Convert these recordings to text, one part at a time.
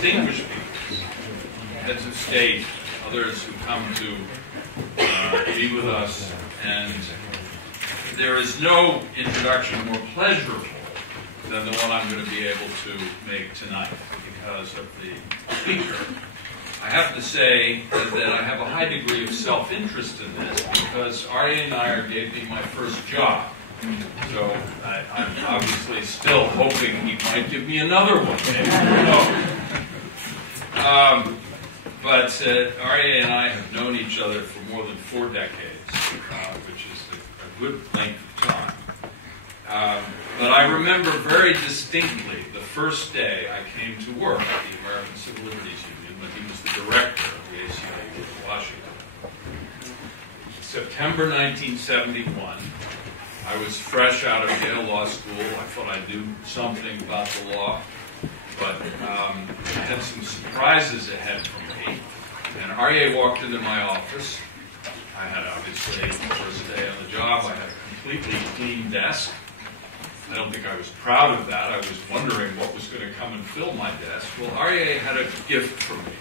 distinguished people, heads of state, others who come to be with us, and there is no introduction more pleasurable than the one I'm going to be able to make tonight because of the speaker. I have to say that I have a high degree of self-interest in this because Aryeh Neier gave me my first job. So I'm obviously still hoping he might give me another one. But Aryeh and I have known each other for more than 4 decades, which is a good length of time. But I remember very distinctly the first day I came to work at the American Civil Liberties Union when he was the director of the ACLU in Washington. September 1971, I was fresh out of Yale Law School. I thought I knew something about the law, but I had some surprises ahead for me. And Aryeh walked into my office. I had, obviously, the first day on the job, I had a completely clean desk. I don't think I was proud of that. I was wondering what was going to come and fill my desk. Well, Aryeh had a gift for me.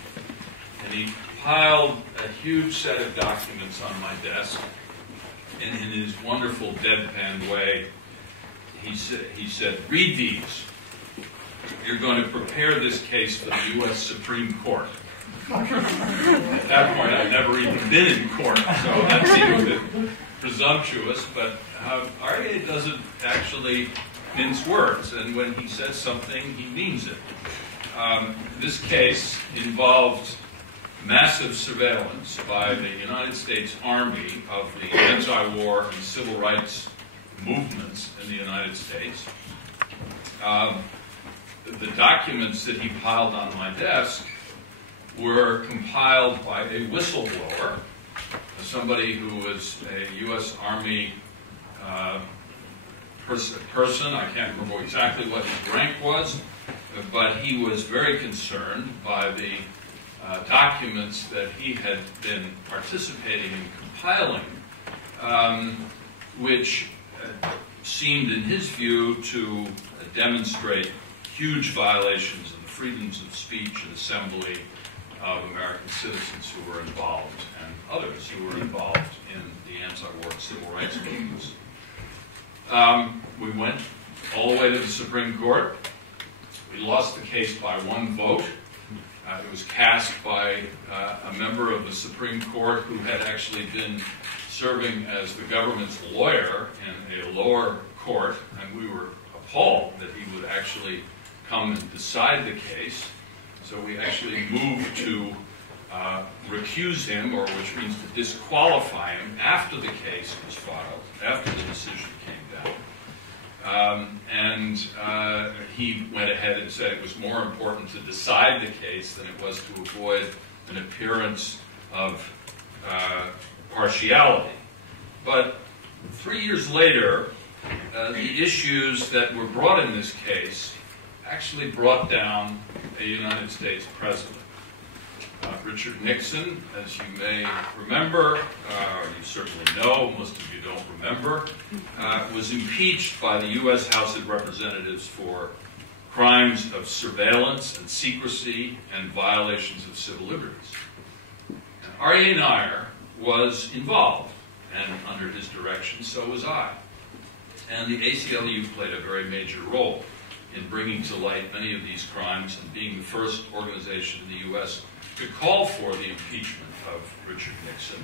And he piled a huge set of documents on my desk. And in his wonderful deadpan way, he said, read these. You're going to prepare this case for the U.S. Supreme Court. At that point, I'd never even been in court, so that seemed a bit presumptuous, but Aryeh doesn't actually mince words, and when he says something, he means it. This case involved massive surveillance by the United States Army of the anti-war and civil rights movements in the United States. The documents that he piled on my desk were compiled by a whistleblower, somebody who was a U.S. Army person. I can't remember exactly what his rank was, but he was very concerned by the documents that he had been participating in compiling, which seemed, in his view, to demonstrate huge violations of the freedoms of speech and assembly of American citizens who were involved and others who were involved in the anti-war civil rights movements. We went all the way to the Supreme Court. We lost the case by 1 vote. It was cast by a member of the Supreme Court who had actually been serving as the government's lawyer in a lower court, and we were appalled that he would actually come and decide the case. So we actually moved to recuse him, or which means to disqualify him after the case was filed, after the decision came down. He went ahead and said it was more important to decide the case than it was to avoid an appearance of partiality. But 3 years later, the issues that were brought in this case actually brought down a United States president. Richard Nixon, as you may remember, or you certainly know, most of you don't remember, was impeached by the U.S. House of Representatives for crimes of surveillance and secrecy and violations of civil liberties. And Aryeh Neier was involved, and under his direction, so was I. And the ACLU played a very major role in bringing to light many of these crimes and being the first organization in the U.S. to call for the impeachment of Richard Nixon.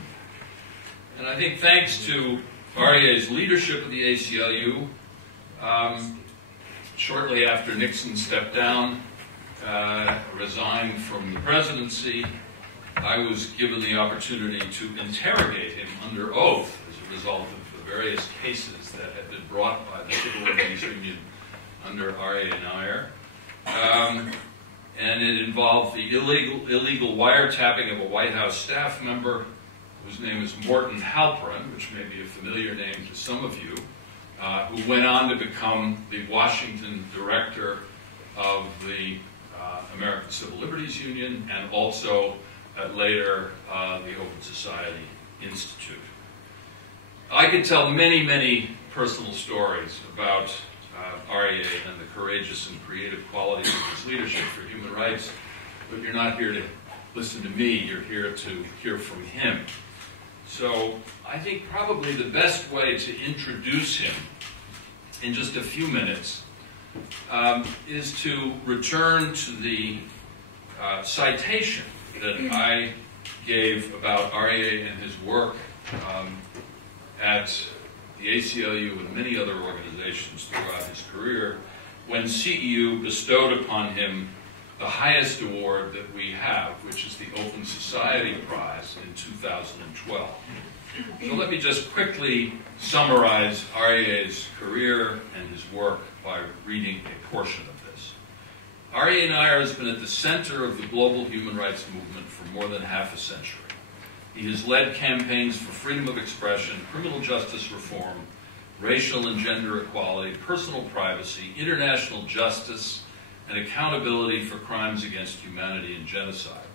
And I think thanks to Aryeh's leadership of the ACLU, shortly after Nixon stepped down, resigned from the presidency, I was given the opportunity to interrogate him under oath as a result of the various cases that had been brought by the Civil Liberties Union under Aryeh Neier. And it involved the illegal wiretapping of a White House staff member whose name is Morton Halperin, which may be a familiar name to some of you, who went on to become the Washington director of the American Civil Liberties Union and also later the Open Society Institute. I could tell many, many personal stories about Aryeh and the courageous and creative qualities of his leadership for human rights, but you're not here to listen to me, you're here to hear from him. So I think probably the best way to introduce him in just a few minutes is to return to the citation that I gave about Aryeh and his work at the ACLU and many other organizations throughout his career, when CEU bestowed upon him the highest award that we have, which is the Open Society Prize in 2012. So let me just quickly summarize Aryeh's career and his work by reading a portion of this. Aryeh Neier has been at the center of the global human rights movement for more than half a century. He has led campaigns for freedom of expression, criminal justice reform, racial and gender equality, personal privacy, international justice, and accountability for crimes against humanity and genocide.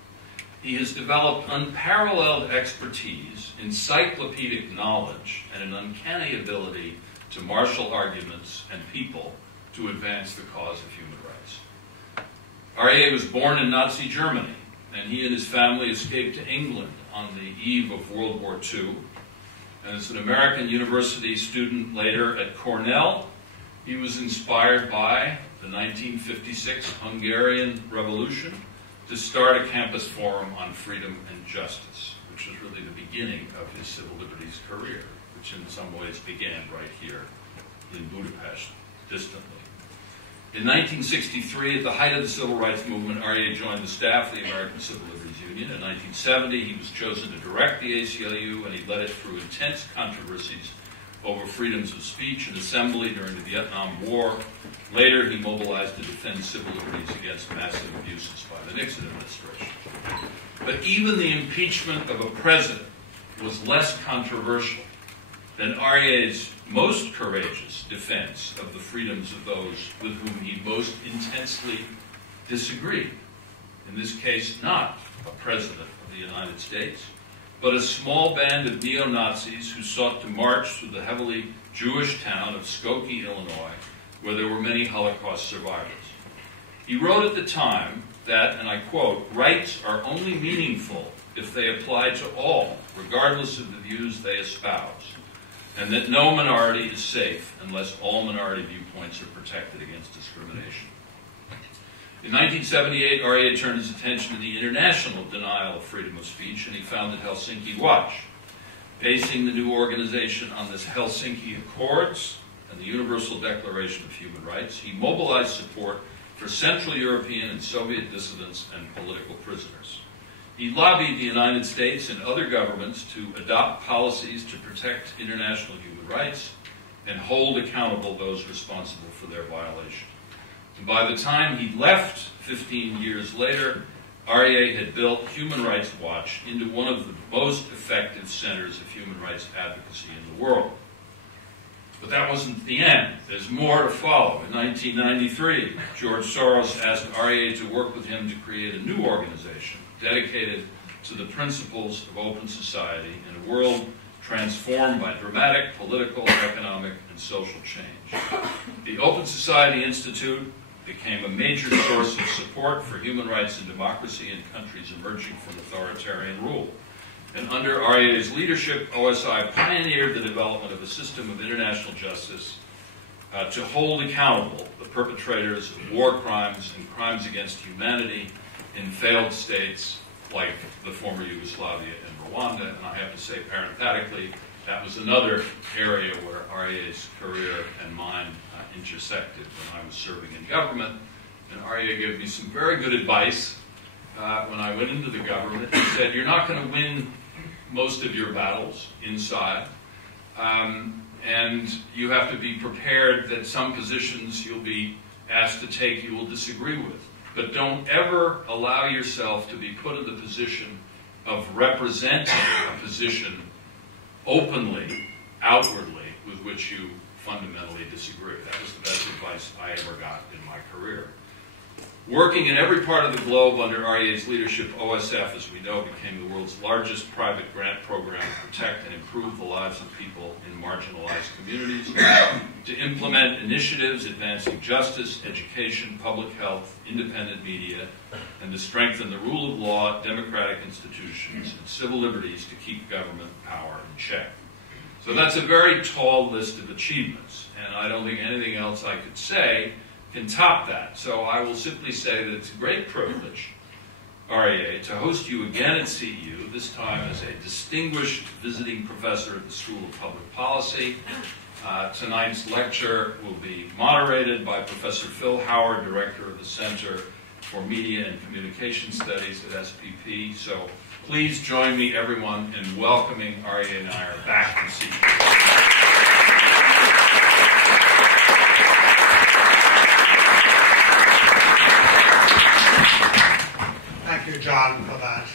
He has developed unparalleled expertise, encyclopedic knowledge, and an uncanny ability to marshal arguments and people to advance the cause of human rights. Aryeh was born in Nazi Germany, and he and his family escaped to England on the eve of World War II. And as an American university student later at Cornell, he was inspired by the 1956 Hungarian Revolution to start a campus forum on freedom and justice, which was really the beginning of his civil liberties career, which in some ways began right here in Budapest, distantly. In 1963, at the height of the civil rights movement, Aryeh joined the staff of the American Civil Liberties Union. In 1970, he was chosen to direct the ACLU, and he led it through intense controversies over freedoms of speech and assembly during the Vietnam War. Later, he mobilized to defend civil liberties against massive abuses by the Nixon administration. But even the impeachment of a president was less controversial than Aryeh's most courageous defense of the freedoms of those with whom he most intensely disagreed. In this case, not a president of the United States, but a small band of neo-Nazis who sought to march through the heavily Jewish town of Skokie, Illinois, where there were many Holocaust survivors. He wrote at the time that, and I quote, "Rights are only meaningful if they apply to all, regardless of the views they espouse, and that no minority is safe unless all minority viewpoints are protected against discrimination." In 1978, Aryeh turned his attention to the international denial of freedom of speech, and he founded Helsinki Watch. Basing the new organization on the Helsinki Accords and the Universal Declaration of Human Rights, he mobilized support for Central European and Soviet dissidents and political prisoners. He lobbied the United States and other governments to adopt policies to protect international human rights and hold accountable those responsible for their violation. And by the time he left 15 years later, Aryeh had built Human Rights Watch into one of the most effective centers of human rights advocacy in the world. But that wasn't the end. There's more to follow. In 1993, George Soros asked Aryeh to work with him to create a new organization dedicated to the principles of open society in a world transformed by dramatic political, economic, and social change. The Open Society Institute became a major source of support for human rights and democracy in countries emerging from authoritarian rule. And under Aryeh's leadership, OSI pioneered the development of a system of international justice to hold accountable the perpetrators of war crimes and crimes against humanity in failed states like the former Yugoslavia and Rwanda. And I have to say, parenthetically, that was another area where Aryeh's career and mine intersected when I was serving in government. And Aryeh gave me some very good advice when I went into the government. He said, "You're not going to win most of your battles inside, and you have to be prepared that some positions you'll be asked to take you will disagree with. But don't ever allow yourself to be put in the position of representing a position openly, outwardly, with which you fundamentally disagree." That was the best advice I ever got in my career. Working in every part of the globe under Aryeh's leadership, OSF, as we know, became the world's largest private grant program to protect and improve the lives of people in marginalized communities. to implement initiatives advancing justice, education, public health, independent media, and to strengthen the rule of law, democratic institutions, and civil liberties to keep government power in check. So that's a very tall list of achievements, and I don't think anything else I could say can top that. So I will simply say that it's a great privilege, Aryeh, to host you again at CU, this time as a distinguished visiting professor at the School of Public Policy. Tonight's lecture will be moderated by Professor Phil Howard, Director of the Center for Media and Communication Studies at SPP. So please join me, everyone, in welcoming Aryeh Neier back to CU. Thank you, John, for that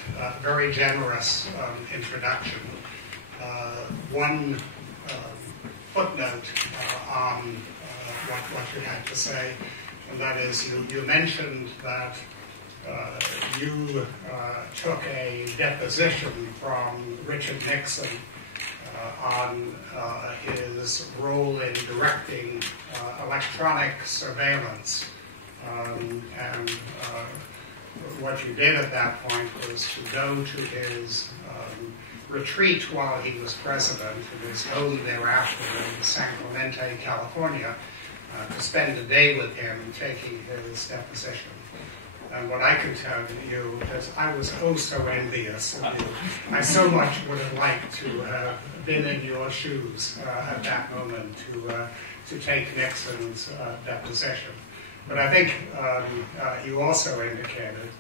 very generous introduction. One footnote on what you had to say, and that is you mentioned that you took a deposition from Richard Nixon on his role in directing electronic surveillance, and what you did at that point was to go to his retreat while he was president, and his home thereafter in San Clemente, California, to spend a day with him taking his deposition. And what I can tell you is I was oh so envious of you. I so much would have liked to have been in your shoes at that moment to take Nixon's deposition. But I think you also indicated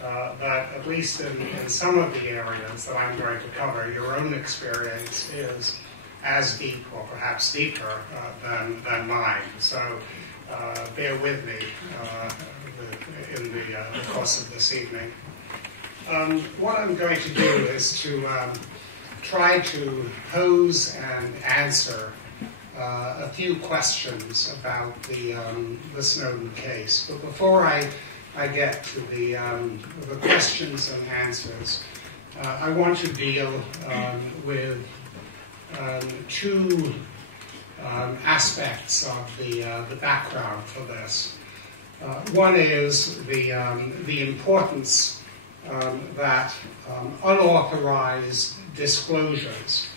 that at least in some of the areas that I'm going to cover, your own experience is as deep or perhaps deeper than mine. So bear with me in the course of this evening. What I'm going to do is to try to pose and answer a few questions about the Snowden case. But before I get to the questions and answers, I want to deal with two aspects of the background for this. One is the importance that unauthorized disclosures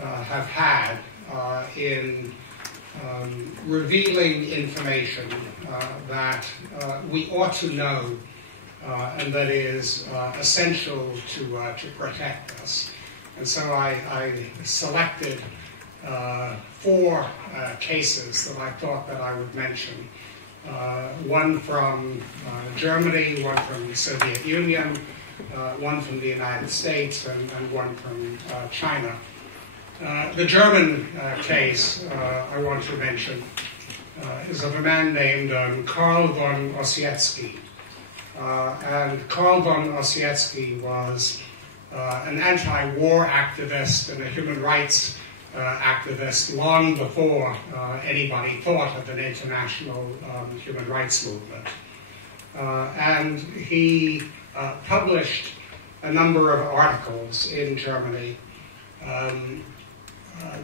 have had in revealing information that we ought to know and that is essential to protect us. And so I selected four cases that I thought that I would mention. One from Germany, one from the Soviet Union, one from the United States, and one from China. The German case I want to mention is of a man named Karl von Ossietzky. And Karl von Ossietzky was an anti-war activist and a human rights activist long before anybody thought of an international human rights movement. And he published a number of articles in Germany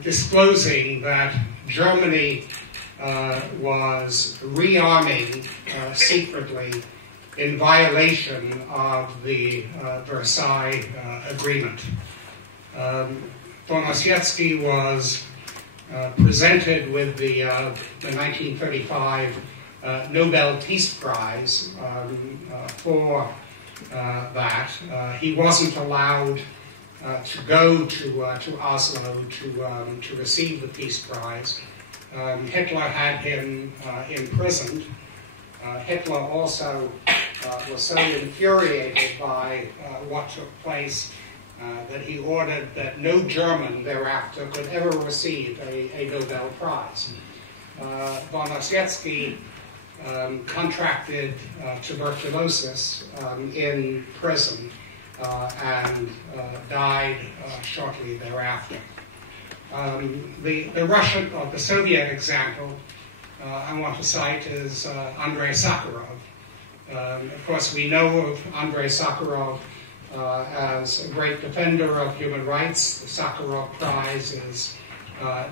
disclosing that Germany was rearming secretly in violation of the Versailles Agreement. Von Ossietzky was presented with the 1935 Nobel Peace Prize for that. He wasn't allowed to go to Oslo to receive the Peace Prize. Hitler had him imprisoned. Hitler also was so infuriated by what took place that he ordered that no German thereafter could ever receive a Nobel Prize. Von Ossietzky contracted tuberculosis in prison and died shortly thereafter. The Russian or the Soviet example I want to cite is Andrei Sakharov. Of course, we know of Andrei Sakharov as a great defender of human rights. The Sakharov Prize is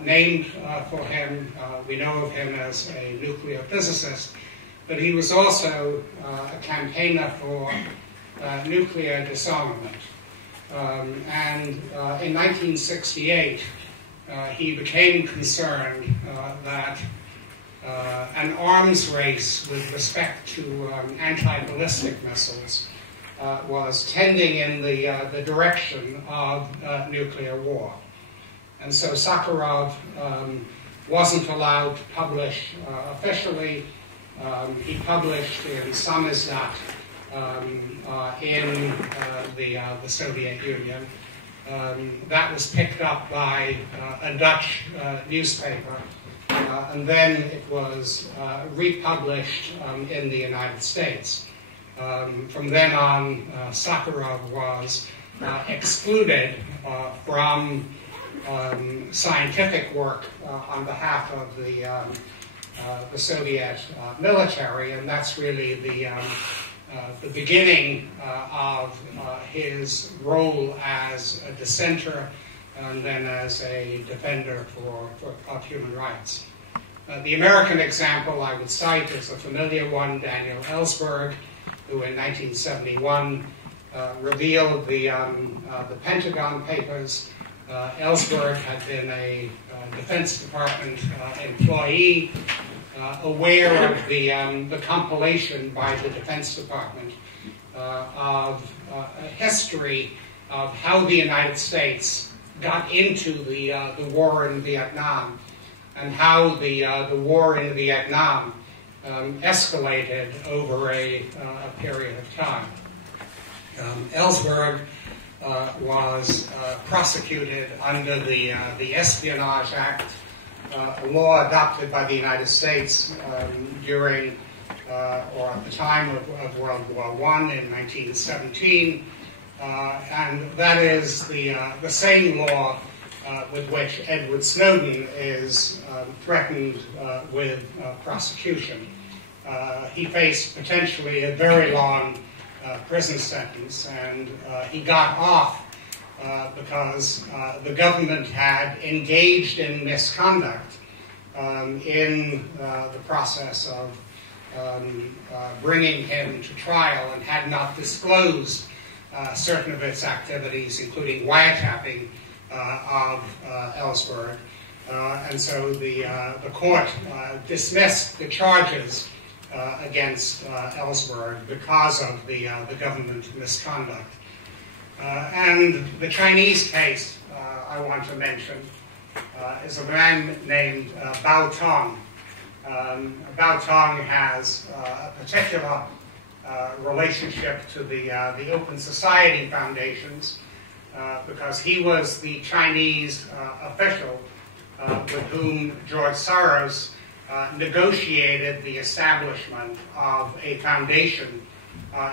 named for him. We know of him as a nuclear physicist, but he was also a campaigner for nuclear disarmament. And in 1968, he became concerned that an arms race with respect to anti-ballistic missiles was tending in the direction of nuclear war. And so Sakharov wasn't allowed to publish officially. He published in Samizdat in the Soviet Union. That was picked up by a Dutch newspaper, and then it was republished in the United States. From then on, Sakharov was excluded from scientific work on behalf of the Soviet military, and that's really the beginning of his role as a dissenter and then as a defender of human rights. The American example I would cite is a familiar one, Daniel Ellsberg, who in 1971 revealed the Pentagon Papers. Ellsberg had been a Defense Department employee, aware of the compilation by the Defense Department of a history of how the United States got into the war in Vietnam and how the war in Vietnam escalated over a period of time. Ellsberg was prosecuted under the Espionage Act, a law adopted by the United States during or at the time of World War I in 1917, and that is the same law with which Edward Snowden is threatened with prosecution. He faced potentially a very long prison sentence, and he got off because the government had engaged in misconduct in the process of bringing him to trial and had not disclosed certain of its activities, including wiretapping of Ellsberg. And so the court dismissed the charges against Ellsberg because of the government misconduct. And the Chinese case I want to mention is a man named Bao Tong. Bao Tong has a particular relationship to the Open Society Foundations because he was the Chinese official with whom George Soros negotiated the establishment of a foundation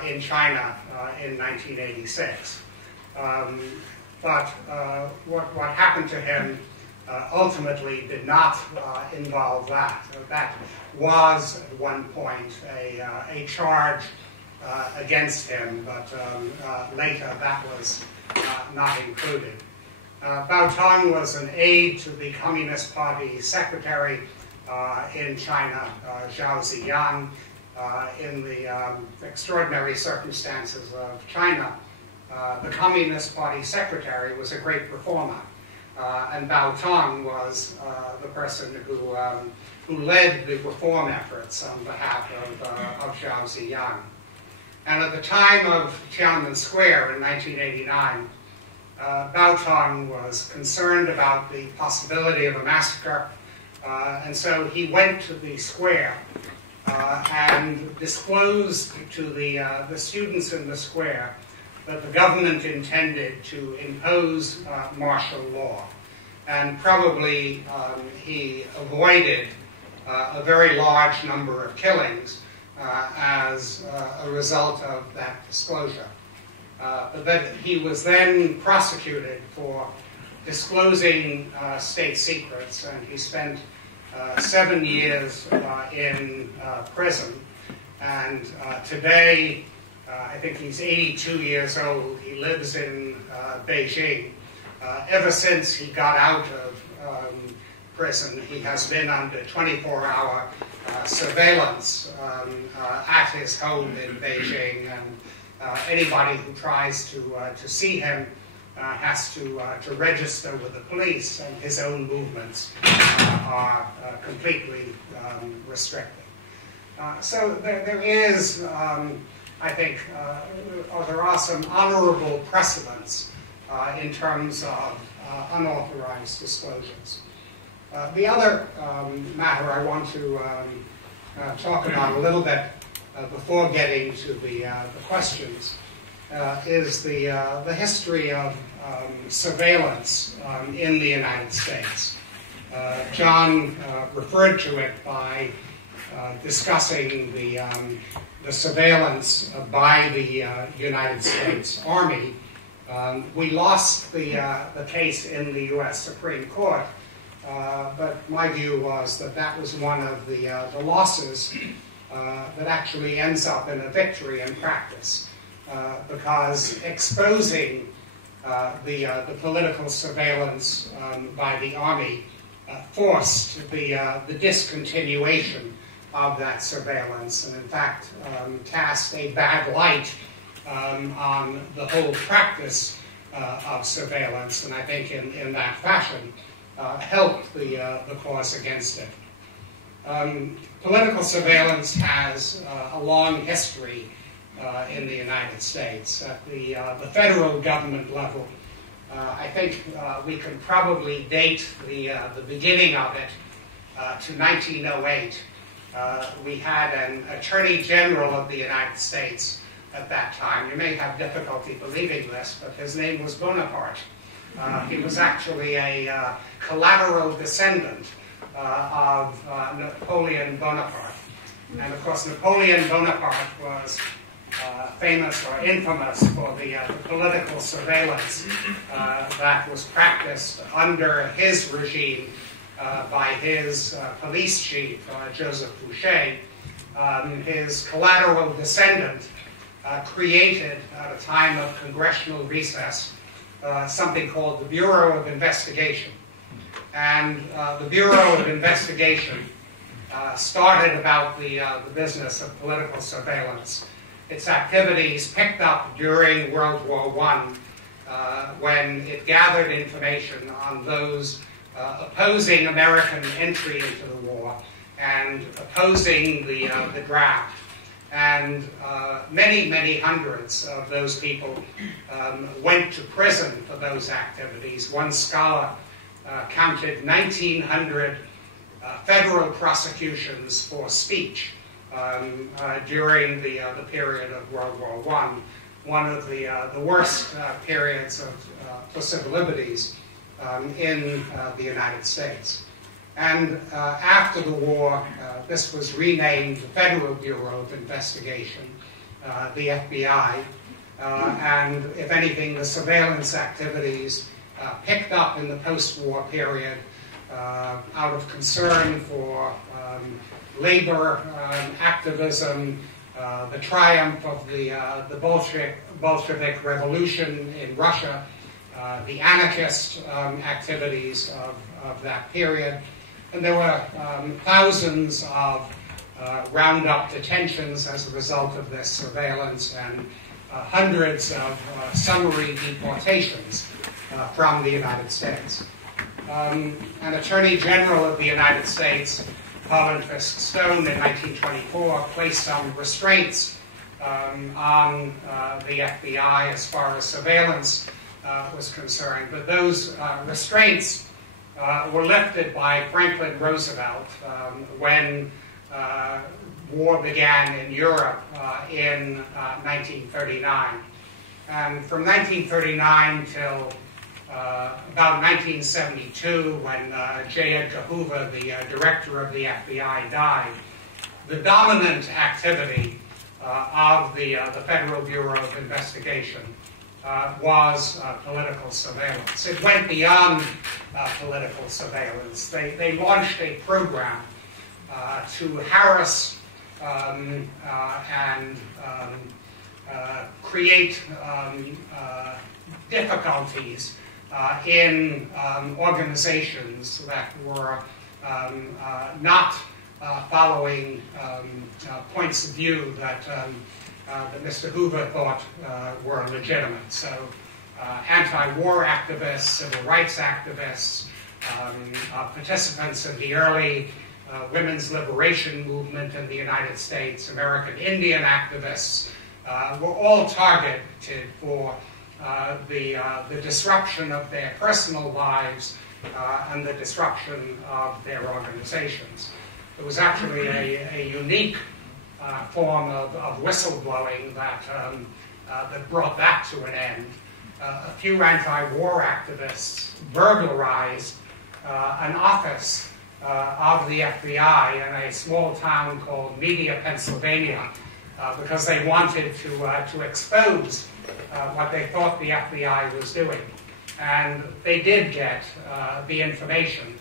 in China in 1986. But what happened to him ultimately did not involve that. That was at one point a charge against him, but later that was not included. Bao Tong was an aide to the Communist Party secretary in China, Zhao Ziyang. In the extraordinary circumstances of China, the Communist Party secretary was a great performer, and Bao Tong was the person who led the reform efforts on behalf of Zhao Ziyang. And at the time of Tiananmen Square in 1989, Bao Tong was concerned about the possibility of a massacre, and so he went to the square and disclosed to the students in the square that the government intended to impose martial law. And probably he avoided a very large number of killings as a result of that disclosure. But that he was then prosecuted for disclosing state secrets, and he spent 7 years in prison. And today, I think he's 82 years old. He lives in Beijing. Ever since he got out of prison. He has been under 24-hour surveillance at his home in Beijing, and anybody who tries to see him has to register with the police, and his own movements are completely restricted. So there is, I think, or there are some honorable precedents in terms of unauthorized disclosures. The other matter I want to talk about a little bit before getting to the questions is the history of surveillance in the United States. John referred to it by discussing the surveillance by the United States Army. We lost the case in the U.S. Supreme Court, but my view was that that was one of the losses that actually ends up in a victory in practice, because exposing the political surveillance by the Army forced the discontinuation of that surveillance, and in fact cast a bad light on the whole practice of surveillance, and I think in that fashion helped the cause against it. Political surveillance has a long history in the United States. At the federal government level, I think we can probably date the beginning of it to 1908. We had an Attorney General of the United States at that time. You may have difficulty believing this, but his name was Bonaparte. He was actually a collateral descendant of Napoleon Bonaparte. And of course, Napoleon Bonaparte was famous or infamous for the political surveillance that was practiced under his regime by his police chief, Joseph Fouché. His collateral descendant created, at a time of congressional recess, something called the Bureau of Investigation. And the Bureau of Investigation started about the business of political surveillance. Its activities picked up during World War I when it gathered information on those opposing American entry into the war and opposing the draft. And many, many hundreds of those people went to prison for those activities. One scholar counted 1,900 federal prosecutions for speech during the period of World War I, one of the worst periods for civil liberties in the United States. And after the war, this was renamed the Federal Bureau of Investigation, the FBI, and if anything, the surveillance activities picked up in the post-war period out of concern for labor activism, the triumph of the Bolshevik Revolution in Russia, the anarchist activities of that period. And there were thousands of roundup detentions as a result of this surveillance, and hundreds of summary deportations from the United States. An Attorney General of the United States, Colin Fisk Stone, in 1924 placed some restraints on the FBI as far as surveillance was concerned, but those restraints were lifted by Franklin Roosevelt when war began in Europe in 1939. And from 1939 till about 1972, when J. Edgar Hoover, the director of the FBI, died, the dominant activity of the Federal Bureau of Investigation was political surveillance. It went beyond political surveillance. They launched a program to harass and create difficulties in organizations that were not following points of view that Mr. Hoover thought were legitimate. So anti-war activists, civil rights activists, participants in the early women's liberation movement in the United States, American Indian activists, were all targeted for the disruption of their personal lives and the disruption of their organizations. It was actually a unique form of whistleblowing that brought that to an end. A few anti-war activists burglarized an office of the FBI in a small town called Media, Pennsylvania, because they wanted to expose what they thought the FBI was doing. And they did get the information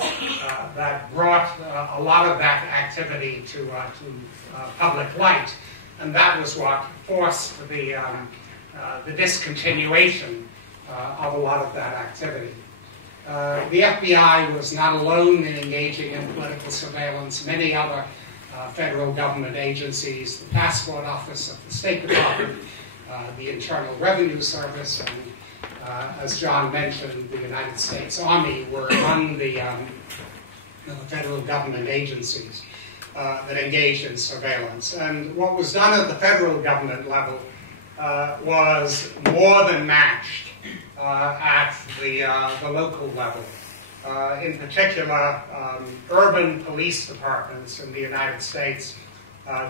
that brought a lot of that activity to public light, and that was what forced the discontinuation of a lot of that activity. The FBI was not alone in engaging in political surveillance. Many other federal government agencies, the Passport Office of the State Department, the Internal Revenue Service, and as John mentioned, the United States Army were among the federal government agencies that engaged in surveillance. And what was done at the federal government level was more than matched at the local level. In particular, urban police departments in the United States,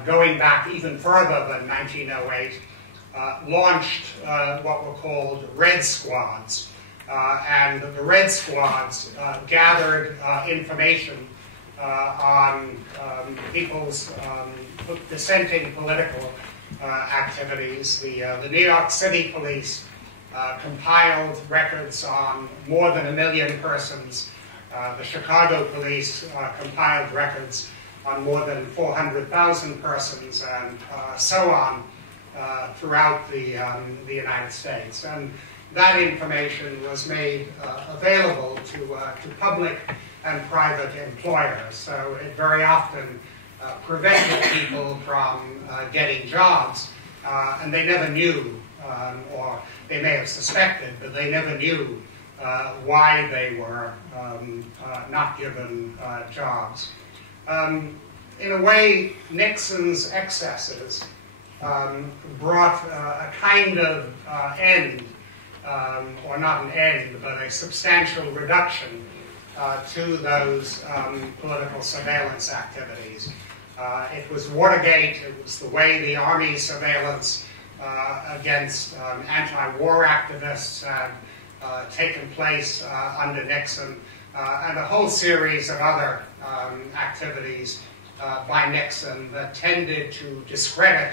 going back even further than 1908, launched what were called Red Squads. And the Red Squads gathered information on people's dissenting political activities. The New York City police compiled records on more than 1 million persons. The Chicago police compiled records on more than 400,000 persons, and so on throughout the United States. And that information was made available to public and private employers. So it very often prevented people from getting jobs, and they never knew, or they may have suspected, but they never knew why they were not given jobs. In a way, Nixon's excesses brought a kind of end, or not an end, but a substantial reduction to those political surveillance activities. It was Watergate. It was the way the Army surveillance against anti-war activists had taken place under Nixon, and a whole series of other activities by Nixon that tended to discredit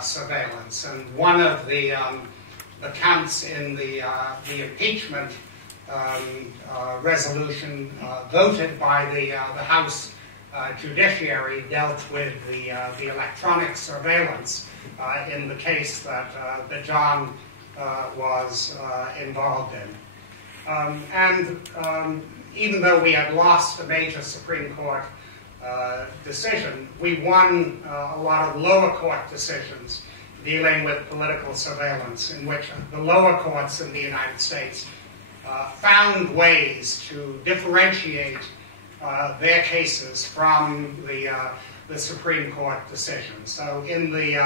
surveillance. And one of the counts in the impeachment resolution voted by the House Judiciary dealt with the electronic surveillance in the case that John was involved in. Even though we had lost a major Supreme Court decision, we won a lot of lower court decisions dealing with political surveillance, in which the lower courts in the United States found ways to differentiate their cases from the Supreme Court decisions. So in the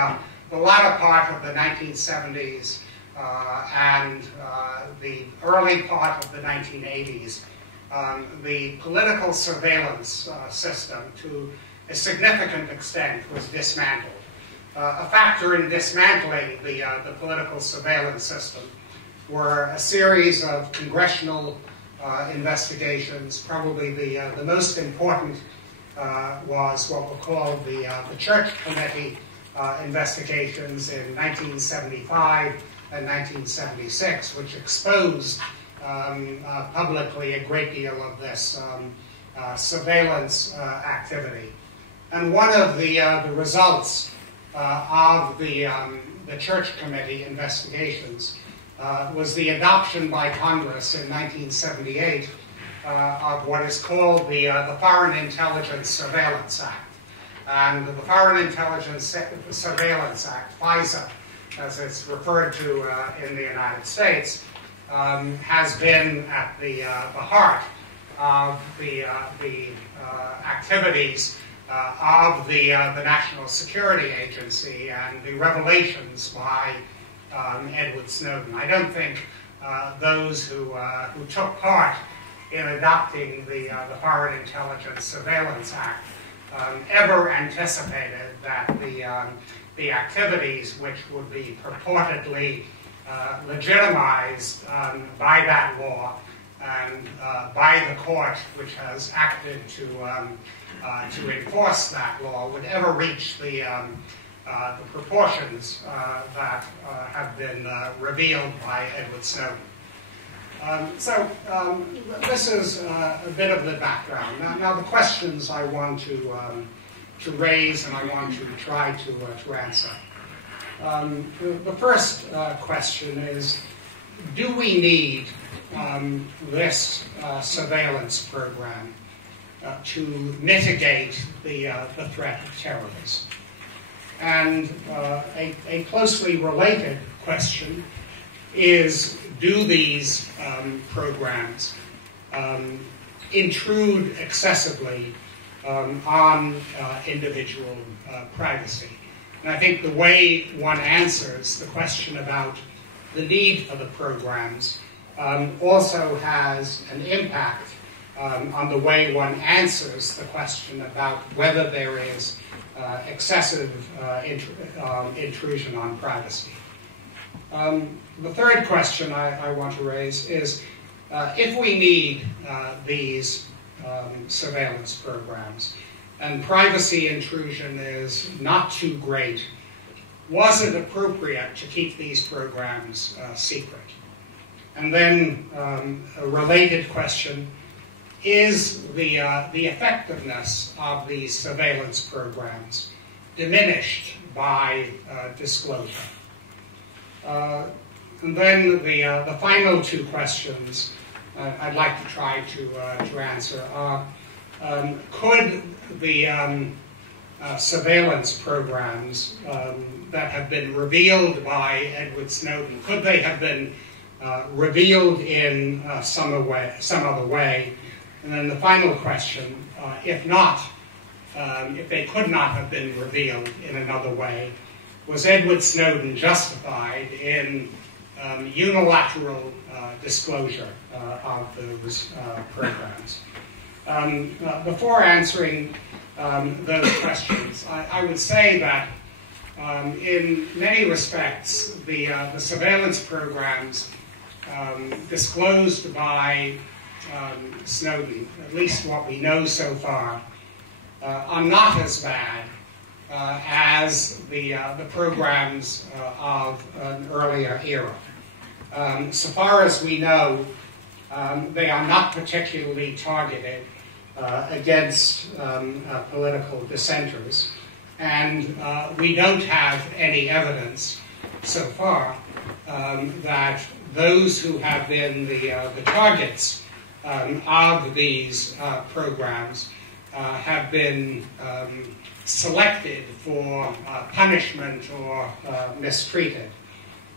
latter part of the 1970s and the early part of the 1980s, the political surveillance system, to a significant extent, was dismantled. A factor in dismantling the political surveillance system were a series of congressional investigations. Probably the most important was what were called the Church Committee investigations in 1975 and 1976, which exposed publicly a great deal of this surveillance activity. And one of the results of the Church Committee investigations was the adoption by Congress in 1978 of what is called the Foreign Intelligence Surveillance Act. And the Foreign Intelligence Surveillance Act, FISA, as it's referred to in the United States, has been at the heart of the activities of the National Security Agency and the revelations by Edward Snowden. I don't think those who took part in adopting the Foreign Intelligence Surveillance Act ever anticipated that the activities which would be purportedly legitimized by that law and by the court which has acted to enforce that law would ever reach the proportions that have been revealed by Edward Snowden. This is a bit of the background. Now the questions I want to raise and I want to try to answer. The first question is, do we need this surveillance program to mitigate the threat of terrorism? And a closely related question is, do these programs intrude excessively on individual privacy? And I think the way one answers the question about the need for the programs also has an impact on the way one answers the question about whether there is excessive intrusion on privacy. The third question I want to raise is, if we need these surveillance programs and privacy intrusion is not too great, was it appropriate to keep these programs secret? And then a related question, is the effectiveness of these surveillance programs diminished by disclosure? And then the final two questions I'd like to try to answer are, could the surveillance programs that have been revealed by Edward Snowden, could they have been revealed in some other way? And then the final question, if not, if they could not have been revealed in another way, was Edward Snowden justified in unilateral disclosure of those programs? Before answering those questions, I would say that in many respects, the surveillance programs disclosed by Snowden, at least what we know so far, are not as bad as the programs of an earlier era. So far as we know, they are not particularly targeted against political dissenters, and we don't have any evidence so far that those who have been the targets of these programs have been selected for punishment or mistreated.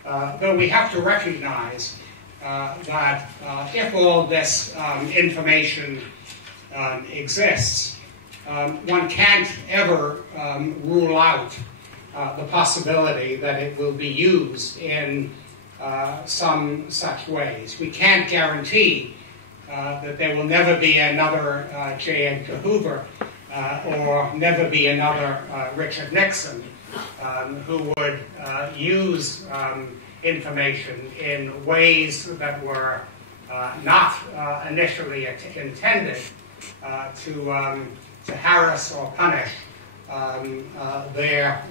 Though we have to recognize that if all this information exists, one can't ever rule out the possibility that it will be used in some such ways. We can't guarantee that there will never be another J. Edgar Hoover or never be another Richard Nixon who would use information in ways that were not initially intended to harass or punish their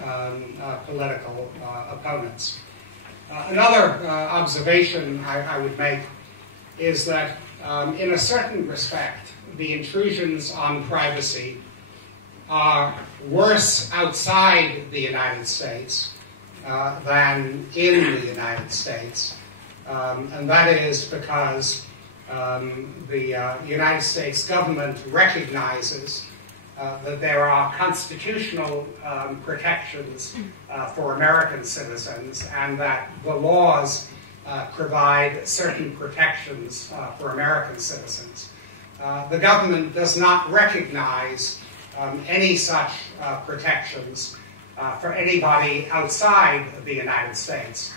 political opponents. Another observation I would make is that in a certain respect, the intrusions on privacy are worse outside the United States than in the United States. And that is because the United States government recognizes that there are constitutional protections for American citizens, and that the laws provide certain protections for American citizens. The government does not recognize any such protections for anybody outside of the United States.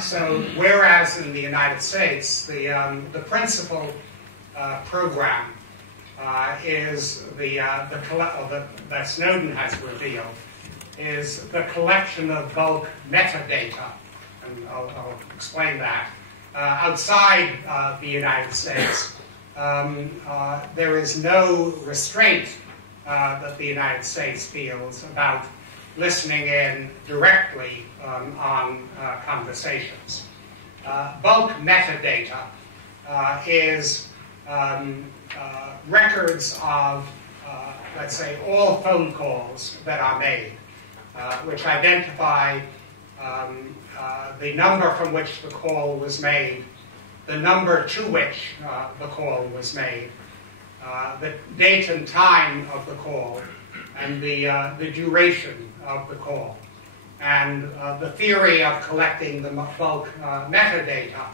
So whereas in the United States, the principal program is that Snowden has revealed is the collection of bulk metadata, and I'll explain that. Outside the United States, there is no restraint that the United States feels about listening in directly on conversations. Bulk metadata is records of, let's say, all phone calls that are made, which identify the number from which the call was made, the number to which the call was made, the date and time of the call, and the duration of the call. And the theory of collecting the bulk metadata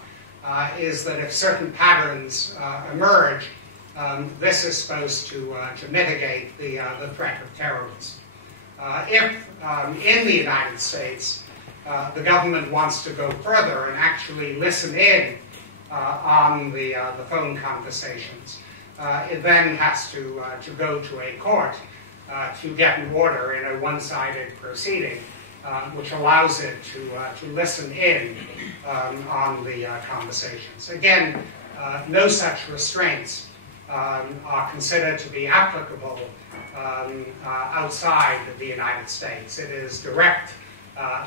is that if certain patterns emerge, this is supposed to mitigate the threat of terrorism. If in the United States the government wants to go further and actually listen in on the phone conversations, it then has to go to a court to get an order in a one-sided proceeding, which allows it to listen in on the conversations. Again, no such restraints are considered to be applicable outside of the United States. It is direct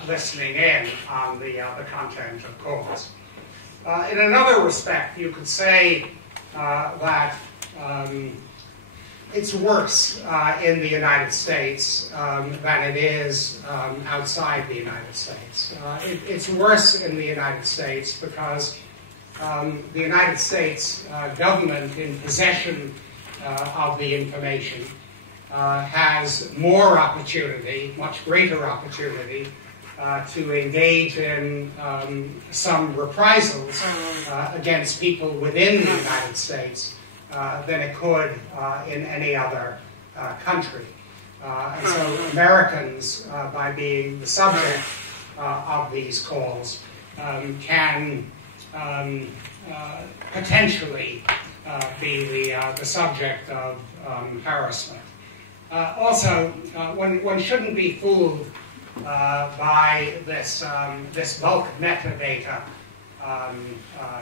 listening in on the content of calls. In another respect, you could say that it's worse in the United States than it is outside the United States. It's worse in the United States because the United States government, in possession of the information, has more opportunity, much greater opportunity, to engage in some reprisals against people within the United States than it could in any other country. And so Americans, by being the subject of these calls, can potentially be the subject of harassment. Also, one shouldn't be fooled by this bulk metadata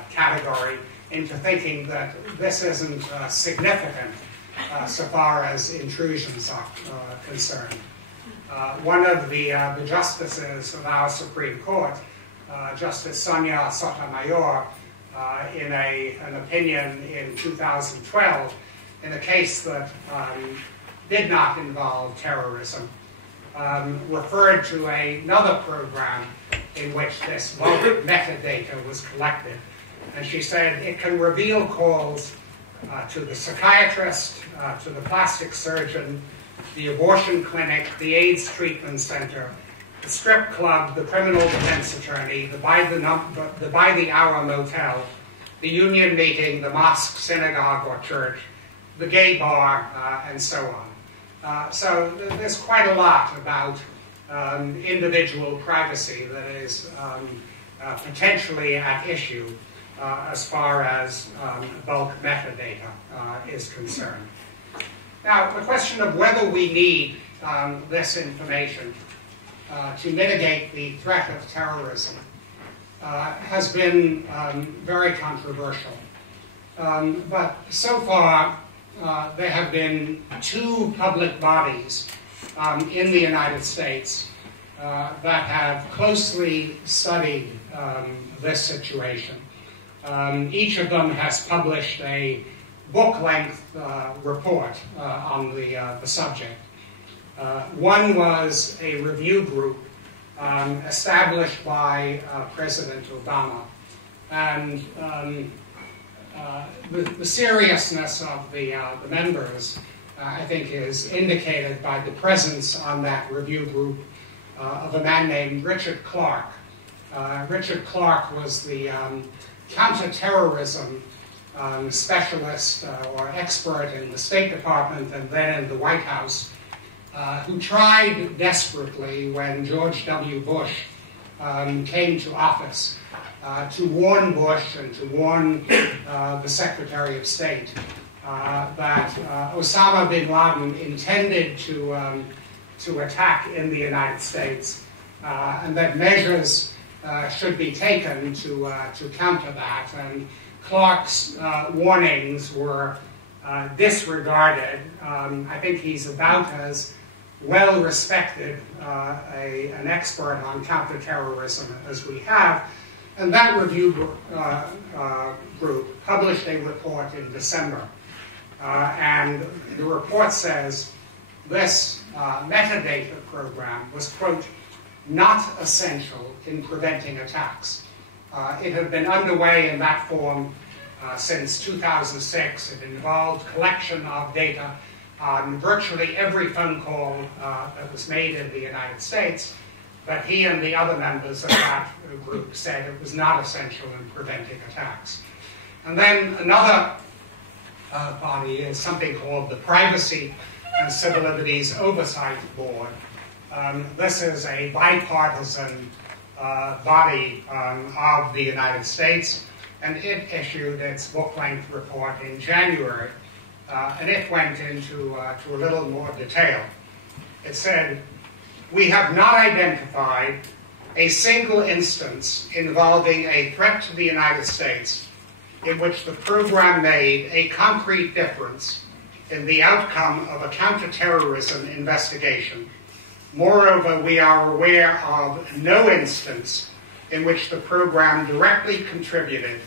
category into thinking that this isn't significant so far as intrusions are concerned. One of the justices of our Supreme Court, Justice Sonia Sotomayor, in an opinion in 2012, in a case that did not involve terrorism, referred to another program in which this bulk metadata was collected. And she said it can reveal calls to the psychiatrist, to the plastic surgeon, the abortion clinic, the AIDS treatment center, the strip club, the criminal defense attorney, the by-the-hour motel, the union meeting, the mosque, synagogue, or church, the gay bar, and so on. So there's quite a lot about individual privacy that is potentially at issue as far as bulk metadata is concerned. Now, the question of whether we need this information to mitigate the threat of terrorism has been very controversial. But so far, there have been two public bodies in the United States that have closely studied this situation. Each of them has published a book-length report on the subject. One was a review group established by President Obama And the seriousness of the members, I think, is indicated by the presence on that review group of a man named Richard Clarke. Richard Clarke was the counterterrorism specialist or expert in the State Department and then in the White House, who tried desperately when George W. Bush came to office to warn Bush and to warn the Secretary of State that Osama bin Laden intended to attack in the United States, and that measures should be taken to counter that. And Clarke's warnings were disregarded. I think he's about as well respected an expert on counterterrorism as we have. And that review group published a report in December. And the report says this metadata program was, quote, not essential in preventing attacks. It had been underway in that form since 2006. It involved collection of data on virtually every phone call that was made in the United States, but he and the other members of that group said it was not essential in preventing attacks. And then another body is something called the Privacy and Civil Liberties Oversight Board. This is a bipartisan body of the United States, and it issued its book-length report in January, and it went into to a little more detail. It said, "We have not identified a single instance involving a threat to the United States in which the program made a concrete difference in the outcome of a counterterrorism investigation. Moreover, we are aware of no instance in which the program directly contributed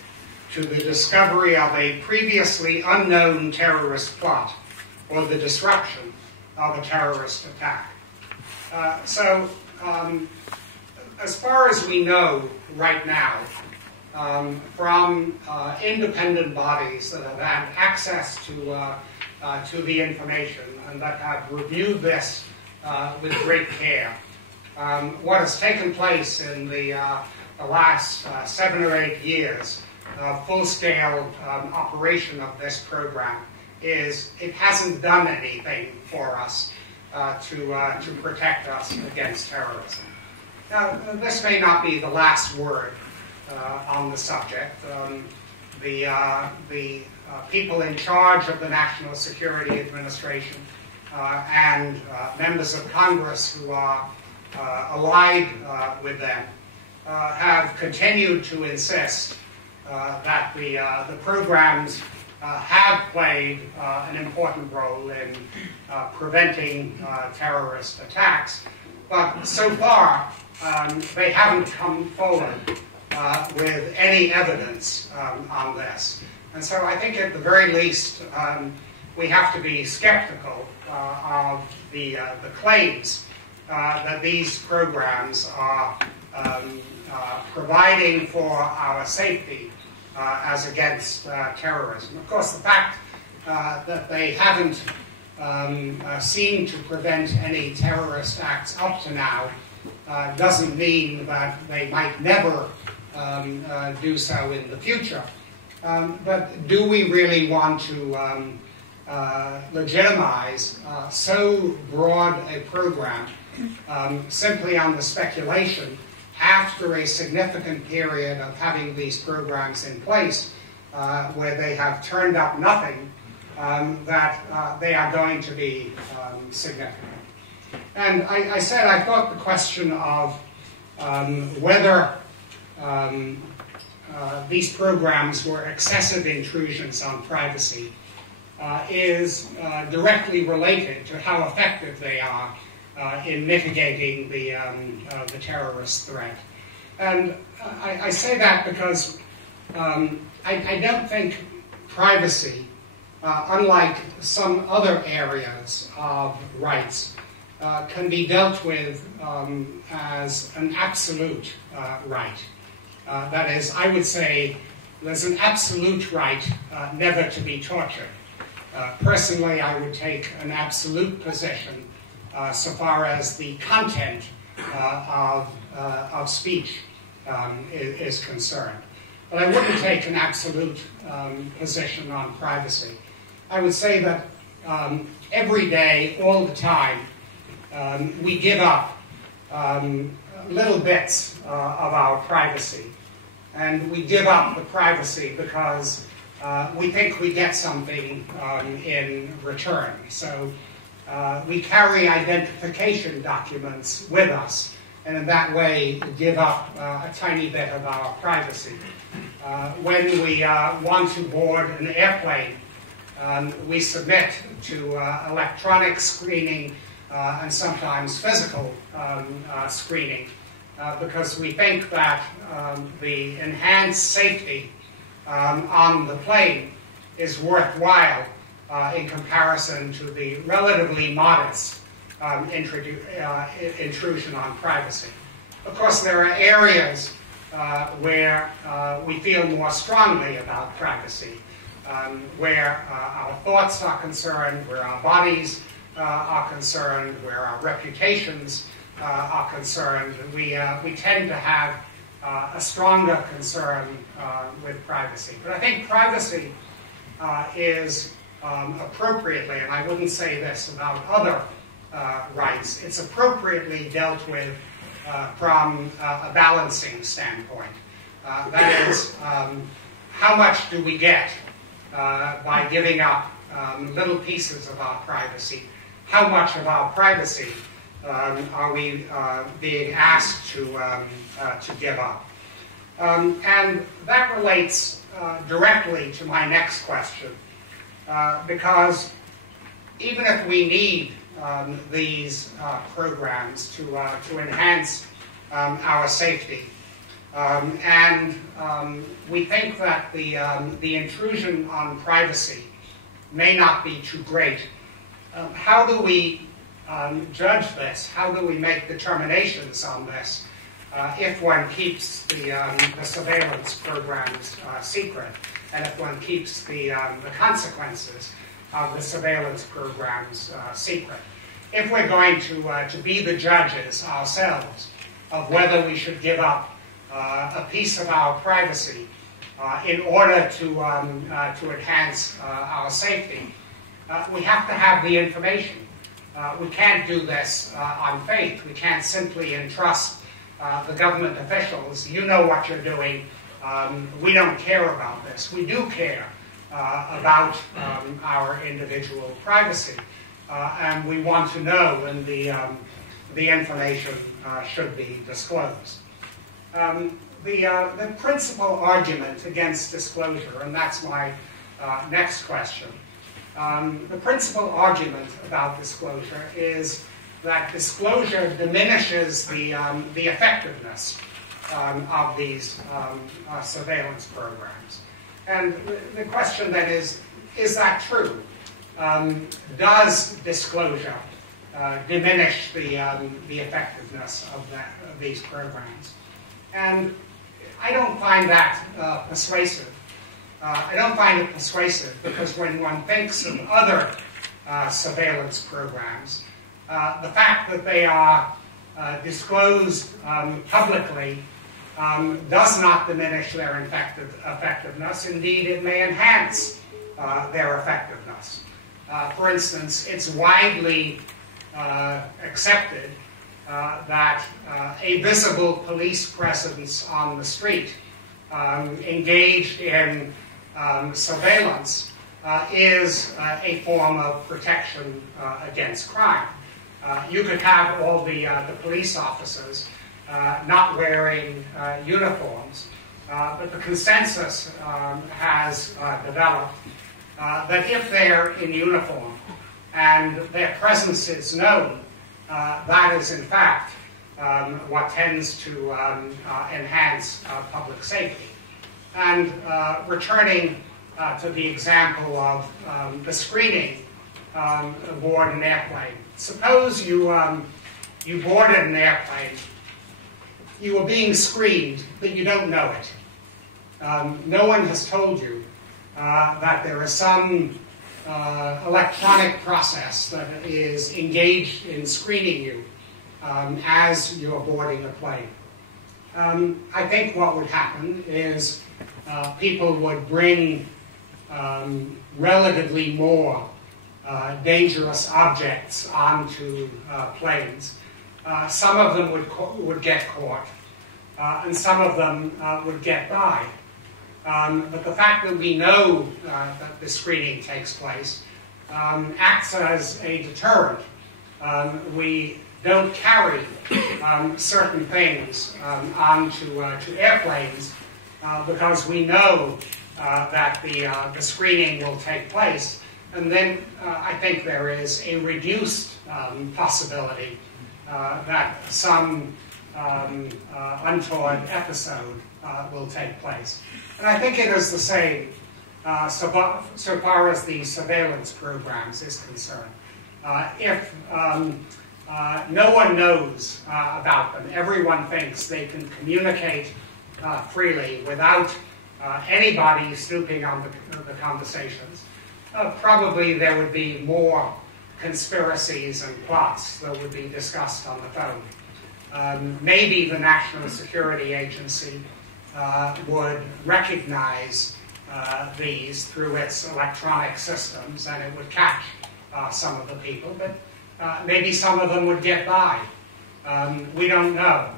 to the discovery of a previously unknown terrorist plot or the disruption of a terrorist attack." As far as we know right now, from independent bodies that have had access to the information and that have reviewed this with great care, what has taken place in the last 7 or 8 years of full-scale operation of this program is it hasn't done anything for us to protect us against terrorism. Now, this may not be the last word on the subject. The people in charge of the National Security Administration and members of Congress who are allied with them have continued to insist that the programs have played an important role in preventing terrorist attacks, but so far they haven't come forward with any evidence on this. And so I think at the very least we have to be skeptical of the claims that these programs are providing for our safety as against terrorism. Of course, the fact that they haven't seemed to prevent any terrorist acts up to now doesn't mean that they might never do so in the future. But do we really want to legitimize so broad a program simply on the speculation after a significant period of having these programs in place where they have turned up nothing, that they are going to be significant? And I said I thought the question of whether these programs were excessive intrusions on privacy is directly related to how effective they are in mitigating the terrorist threat. And I say that because I don't think privacy, unlike some other areas of rights, can be dealt with as an absolute right. That is, I would say there's an absolute right never to be tortured. Personally, I would take an absolute position so far as the content of speech is concerned. But I wouldn't take an absolute position on privacy. I would say that every day, all the time, we give up little bits of our privacy. And we give up the privacy because we think we get something in return. So we carry identification documents with us, and in that way give up a tiny bit of our privacy. When we want to board an airplane, we submit to electronic screening and sometimes physical screening because we think that the enhanced safety on the plane is worthwhile in comparison to the relatively modest intrusion on privacy. Of course, there are areas where we feel more strongly about privacy, where our thoughts are concerned, where our bodies are concerned, where our reputations are concerned. We tend to have a stronger concern with privacy. But I think privacy is appropriately, and I wouldn't say this about other rights, it's appropriately dealt with from a balancing standpoint. That is, how much do we get by giving up little pieces of our privacy? How much of our privacy are we being asked to give up? And that relates directly to my next question, because even if we need these programs to enhance our safety, and we think that the intrusion on privacy may not be too great, how do we judge this? How do we make determinations on this if one keeps the surveillance programs secret, and if one keeps the consequences of the surveillance programs secret? If we're going to be the judges ourselves of whether we should give up a piece of our privacy in order to enhance our safety, we have to have the information. We can't do this on faith. We can't simply entrust the government officials. You know what you're doing. We don't care about this. We do care about our individual privacy, and we want to know when the information should be disclosed. The principal argument against disclosure, and that's my next question, the principal argument about disclosure is that disclosure diminishes the effectiveness of these surveillance programs. And the question then is that true? Does disclosure diminish the effectiveness of these programs? And I don't find that persuasive. I don't find it persuasive because when one thinks of other surveillance programs, the fact that they are disclosed publicly does not diminish their effectiveness. Indeed, it may enhance their effectiveness. For instance, it's widely accepted that a visible police presence on the street engaged in surveillance is a form of protection against crime. You could have all the police officers not wearing uniforms, but the consensus has developed that if they're in uniform and their presence is known, that is in fact what tends to enhance public safety. And returning to the example of the screening aboard an airplane. Suppose you boarded an airplane you are being screened, but you don't know it. No one has told you that there is some electronic process that is engaged in screening you as you're boarding a plane. I think what would happen is people would bring relatively more dangerous objects onto planes. Some of them would get caught, and some of them would get by. But the fact that we know that the screening takes place acts as a deterrent. We don't carry certain things onto airplanes because we know that the screening will take place. And then I think there is a reduced possibility that some untoward episode will take place. And I think it is the same so far as the surveillance programs is concerned. If no one knows about them, everyone thinks they can communicate freely without anybody snooping on the conversations, probably there would be more conspiracies and plots that would be discussed on the phone. Maybe the National Security Agency would recognize these through its electronic systems, and it would catch some of the people, but maybe some of them would get by. We don't know.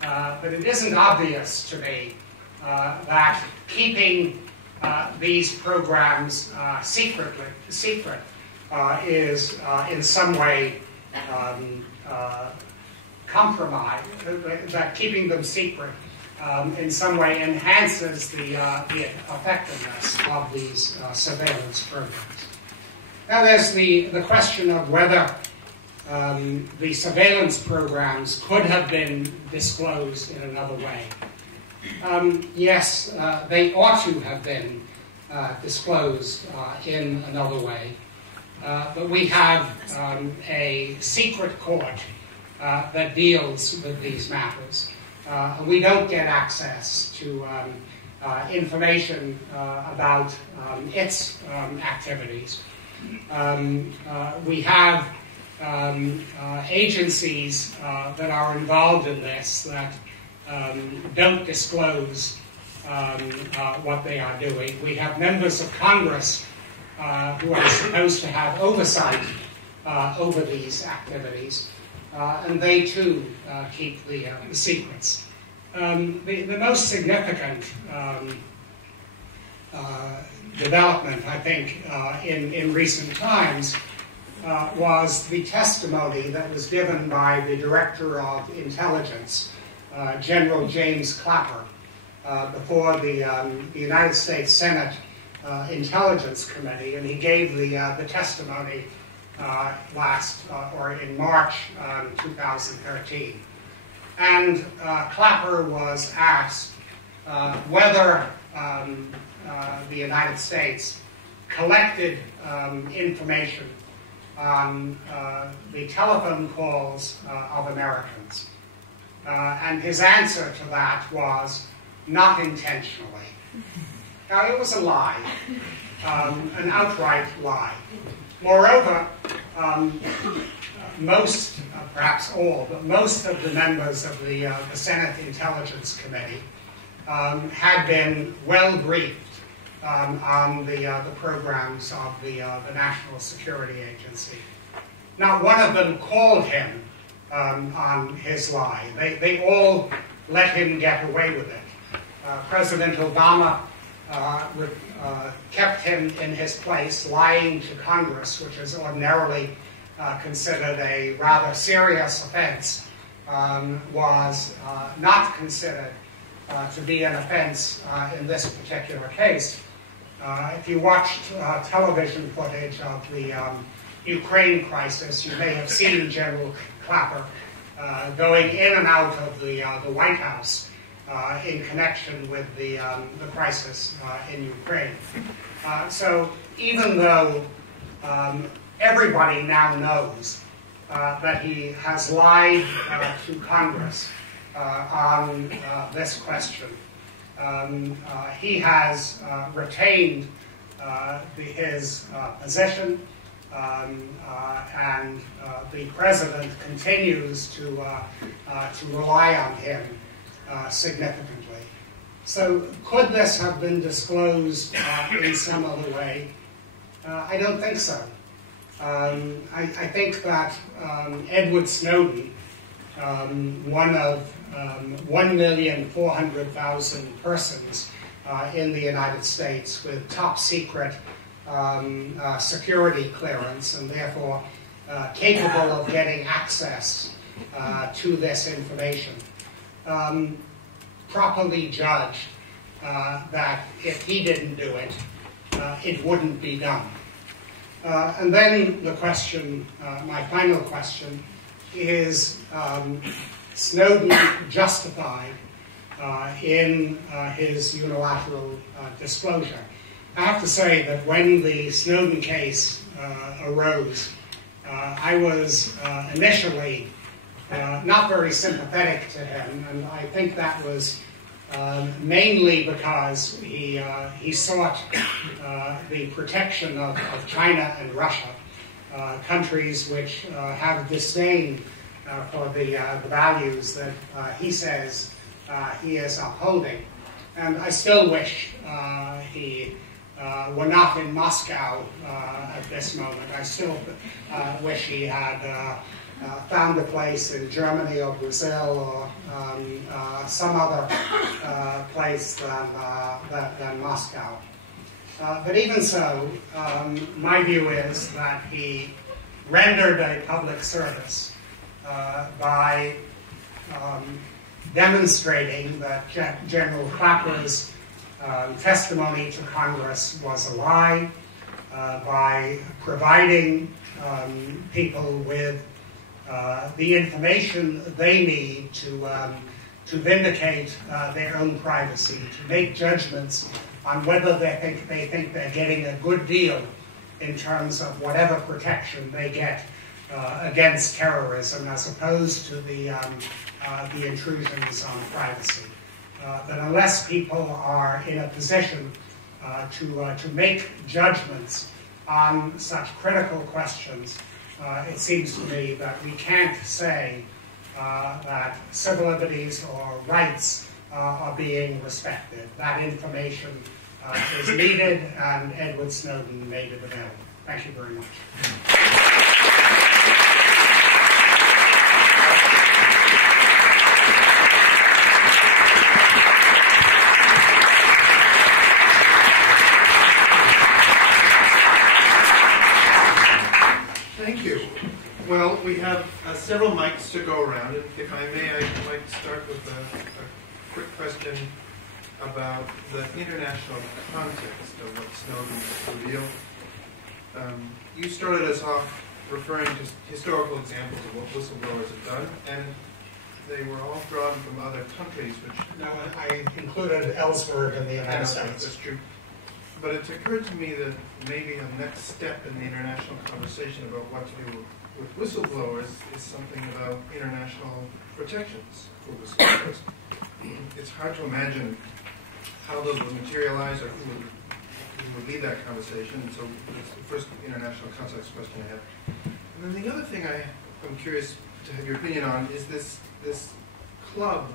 But it isn't obvious to me that keeping these programs secret is in some way compromised, that keeping them secret in some way enhances the effectiveness of these surveillance programs. Now there's the question of whether the surveillance programs could have been disclosed in another way. Yes, they ought to have been disclosed in another way. But we have a secret court that deals with these matters. We don't get access to information about its activities. We have agencies that are involved in this that don't disclose what they are doing. We have members of Congress who are supposed to have oversight over these activities, and they too keep the secrets. The most significant development, I think, in recent times was the testimony that was given by the Director of Intelligence, General James Clapper, before the United States Senate Intelligence Committee, and he gave the testimony in March 2013. And Clapper was asked whether the United States collected information on the telephone calls of Americans. And his answer to that was, not intentionally. Now, it was a lie, an outright lie. Moreover, most, perhaps all, but most of the members of the Senate Intelligence Committee had been well briefed on the programs of the National Security Agency. Not one of them called him on his lie. They all let him get away with it. President Obama kept him in his place, lying to Congress, which is ordinarily considered a rather serious offense, was not considered to be an offense in this particular case. If you watched television footage of the Ukraine crisis, you may have seen General Clapper going in and out of the White House in connection with the crisis in Ukraine. So even though everybody now knows that he has lied to Congress, on this question. He has retained his position, and the president continues to rely on him significantly. So could this have been disclosed in some other way? I don't think so. I think that Edward Snowden, one of 1,400,000 persons in the United States with top secret security clearance, and therefore capable of getting access to this information, properly judged that if he didn't do it, it wouldn't be done. And then the question, my final question, is Snowden justified in his unilateral disclosure? I have to say that when the Snowden case arose, I was initially not very sympathetic to him, and I think that was mainly because he sought the protection of China and Russia, countries which have disdain for the values that he says he is upholding. And I still wish he were not in Moscow at this moment. I still wish he had found a place in Germany or Brazil or some other place than Moscow. But even so, my view is that he rendered a public service by demonstrating that General Clapper's testimony to Congress was a lie, by providing people with the information they need to vindicate their own privacy, to make judgments on whether they think they're getting a good deal in terms of whatever protection they get against terrorism, as opposed to the intrusions on privacy. That unless people are in a position to make judgments on such critical questions, it seems to me that we can't say that civil liberties or rights are being respected. That information is needed, and Edward Snowden made it available. Thank you very much. Well, we have several mics to go around, and if I may, I'd like to start with a quick question about the international context of what Snowden revealed. You started us off referring to historical examples of what whistleblowers have done, and they were all drawn from other countries, which... No, I included Ellsberg in the United States. That's true. But it occurred to me that maybe the next step in the international conversation about what to do with whistleblowers is something about international protections for whistleblowers. It's hard to imagine how those would materialize or who would lead that conversation. And so it's the first international context question I have. And then the other thing I'm curious to have your opinion on is this club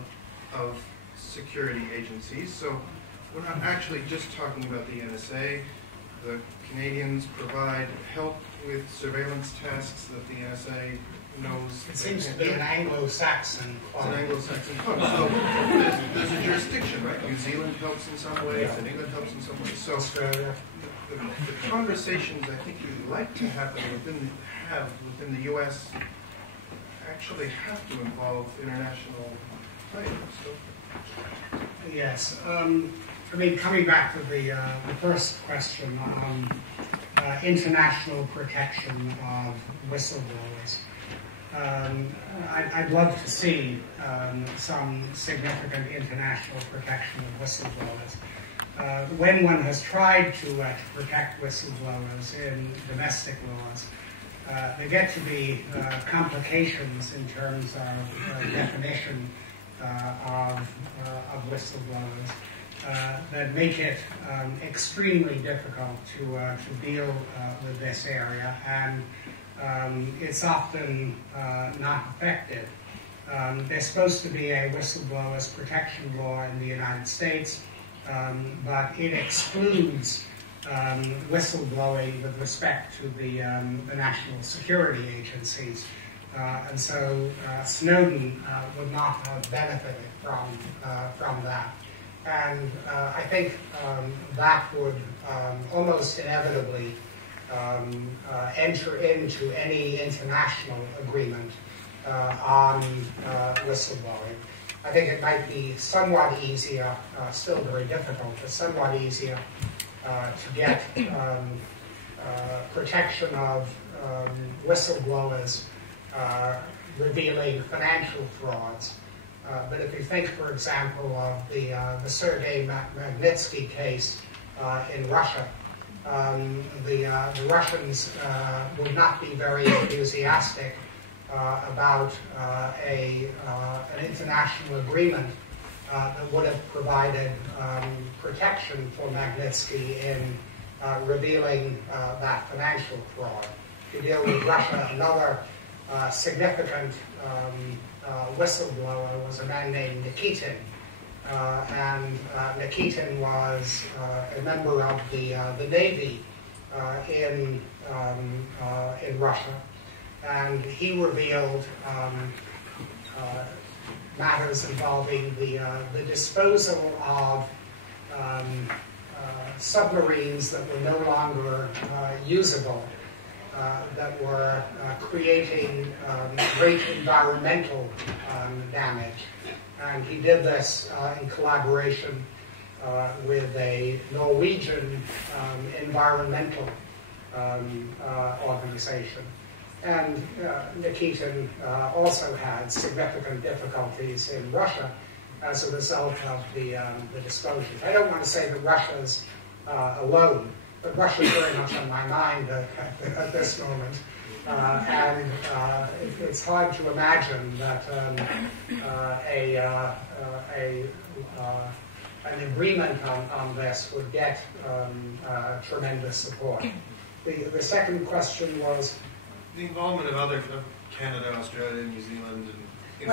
of security agencies. So we're not actually just talking about the NSA. The Canadians provide help with surveillance tasks that the NSA knows. It seems to be an Anglo-Saxon club. It's an Anglo-Saxon club. So there's a jurisdiction, right? New Zealand helps in some ways, and England helps in some ways. So Australia. The conversations I think you'd like to happen within the U.S. actually have to involve international players. So. Yes. I mean, coming back to the first question on international protection of whistleblowers, I'd love to see some significant international protection of whistleblowers. When one has tried to protect whistleblowers in domestic laws, there get to be complications in terms of definition of whistleblowers that make it extremely difficult to deal with this area, and it's often not effective. There's supposed to be a whistleblowers protection law in the United States, but it excludes whistleblowing with respect to the national security agencies. And so Snowden would not have benefited from that. And I think that would almost inevitably enter into any international agreement on whistleblowing. I think it might be somewhat easier, still very difficult, but somewhat easier to get protection of whistleblowers revealing financial frauds. But if you think, for example, of the Sergei Magnitsky case in Russia, the Russians would not be very enthusiastic about an international agreement that would have provided protection for Magnitsky in revealing that financial fraud. If you deal with Russia, another significant whistleblower was a man named Nikitin, and Nikitin was a member of the Navy in Russia, and he revealed matters involving the disposal of submarines that were no longer usable, that were creating great environmental damage. And he did this in collaboration with a Norwegian environmental organization. And Nikitin also had significant difficulties in Russia as a result of the disclosures. I don't want to say that Russia's alone, but Russia's very much on my mind at this moment. And it's hard to imagine that an agreement on this would get tremendous support. The second question was the involvement of other Canada, Australia, New Zealand, and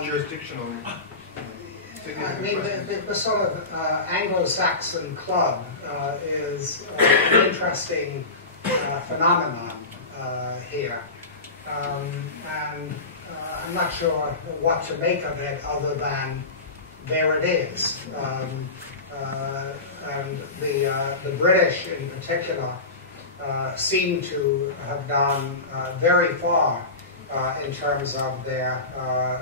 these jurisdictional. I mean, the sort of Anglo-Saxon club is an interesting phenomenon here, and I'm not sure what to make of it other than there it is. And the British in particular seem to have gone very far in terms of their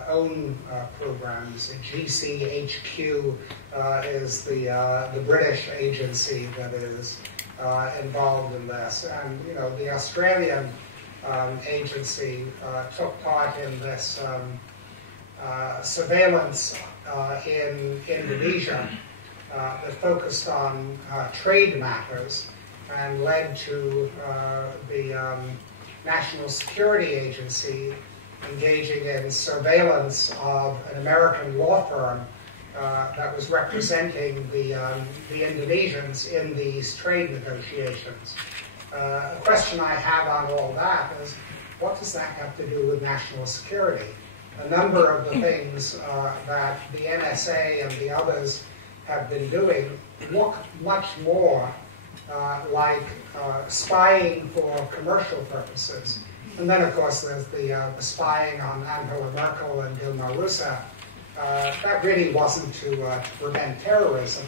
own programs. GCHQ is the British agency that is involved in this, and the Australian agency took part in this surveillance in Indonesia that focused on trade matters and led to the National Security Agency engaging in surveillance of an American law firm that was representing the Indonesians in these trade negotiations. A question I have on all that is, what does that have to do with national security? A number of the things that the NSA and the others have been doing look much more like spying for commercial purposes. And then, of course, there's the spying on Angela Merkel and Dilma Rousseff. That really wasn't to prevent terrorism.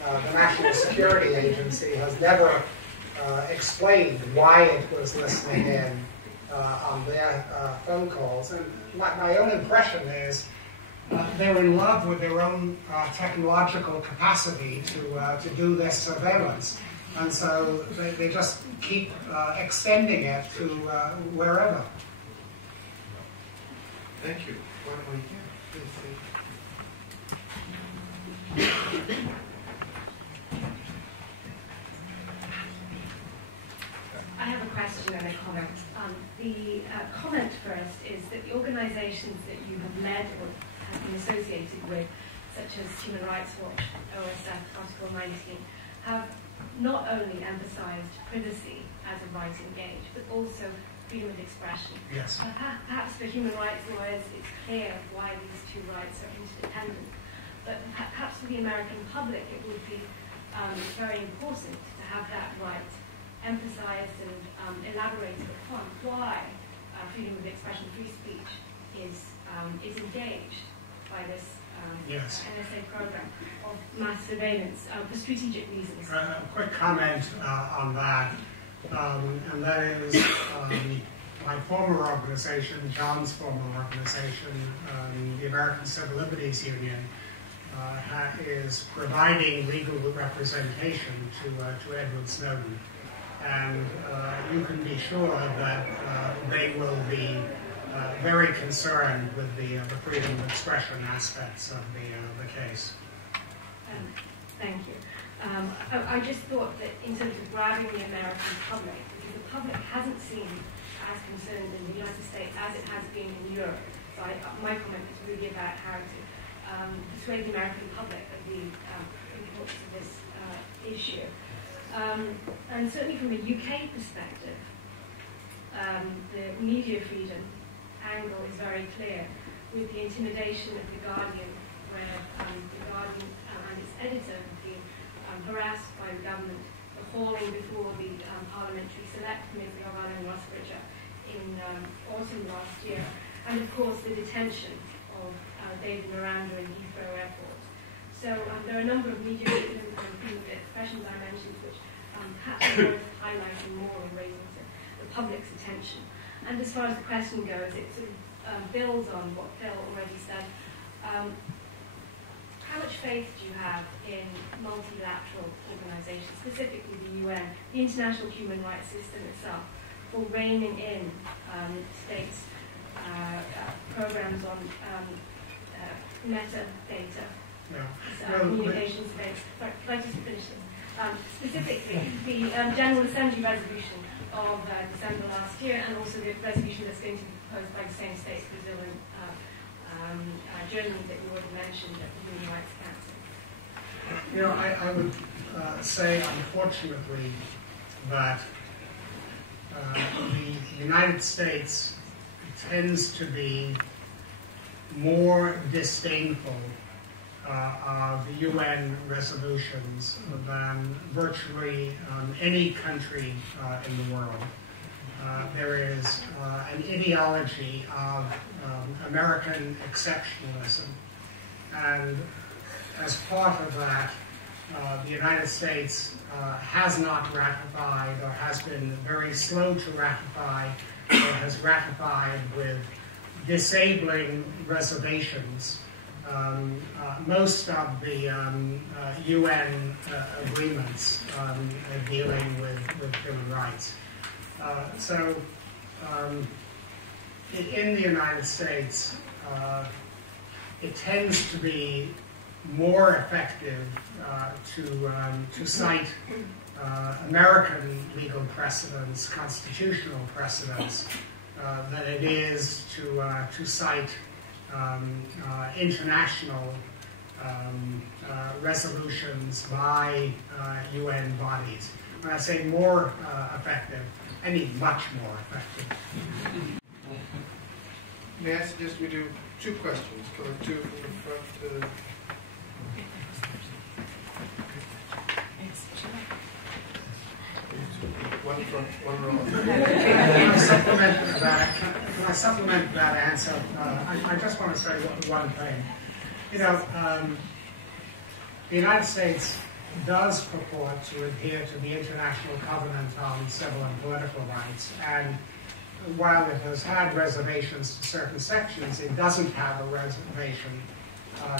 The National Security Agency has never explained why it was listening in on their phone calls. And my own impression is they're in love with their own technological capacity to do this surveillance. And so they just keep extending it to wherever. Thank you. I have a question and a comment. The comment first is that the organizations that you have led or has been associated with, such as Human Rights Watch, OSF, Article 19, have not only emphasized privacy as a right engaged, but also freedom of expression. Yes. Perhaps for human rights lawyers, it's clear why these two rights are interdependent. But perhaps for the American public, it would be very important to have that right emphasized and elaborated upon why freedom of expression, free speech is engaged by this Yes. NSA program of mass surveillance for strategic reasons. A quick comment on that, and that is my former organization, John's former organization, the American Civil Liberties Union, is providing legal representation to Edward Snowden. And you can be sure that they will be very concerned with the freedom of expression aspects of the case. Thank you. I just thought that in terms of grabbing the American public, because the public hasn't seemed as concerned in the United States as it has been in Europe. So my comment is really about how to persuade the American public of the importance of this issue. And certainly from a UK perspective, the media freedom angle is very clear, with the intimidation of The Guardian, where The Guardian and its editor have been harassed by the government, the hauling before the parliamentary select committee of Alan Rossbridger in autumn last year, and of course the detention of David Miranda in Heathrow Airport. So there are a number of media freedom and freedom of expression dimensions which perhaps are worth highlighting more and raising to the public's attention. And as far as the question goes, it sort of builds on what Phil already said. How much faith do you have in multilateral organizations, specifically the UN, the international human rights system itself, for reining in states' programs on metadata, communication space? Sorry, could I just finish this? Specifically, the General Assembly resolution of December last year, and also the resolution that's going to be proposed by the same states, Brazil and Germany, that you already mentioned at the Human Rights Council. You know, I would say, unfortunately, that the United States tends to be more disdainful of the UN resolutions than virtually any country in the world. There is an ideology of American exceptionalism, and as part of that, the United States has not ratified, or has been very slow to ratify, or has ratified with disabling reservations most of the UN agreements dealing with human rights. So in the United States, it tends to be more effective to cite American legal precedents, constitutional precedents, than it is to cite international resolutions by UN bodies. When I say more effective, I mean much more effective. May I suggest we do two questions, going two from the front to... One front, one row. Can I supplement that answer? I just want to say one thing. You know, the United States does purport to adhere to the International Covenant on Civil and Political Rights, and while it has had reservations to certain sections, it doesn't have a reservation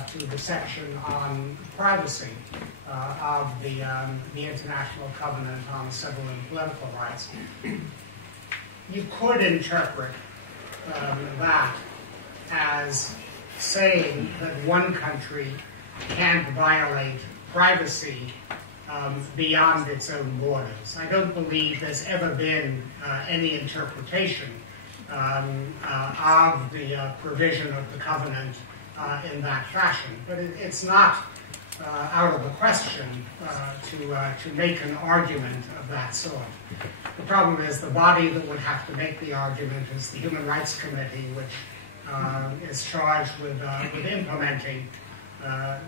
to the section on privacy of the International Covenant on Civil and Political Rights. You could interpret that as saying that one country can't violate privacy beyond its own borders. I don't believe there's ever been any interpretation of the provision of the covenant in that fashion. But it's not out of the question to make an argument of that sort. The problem is the body that would have to make the argument is the Human Rights Committee, which is charged with implementing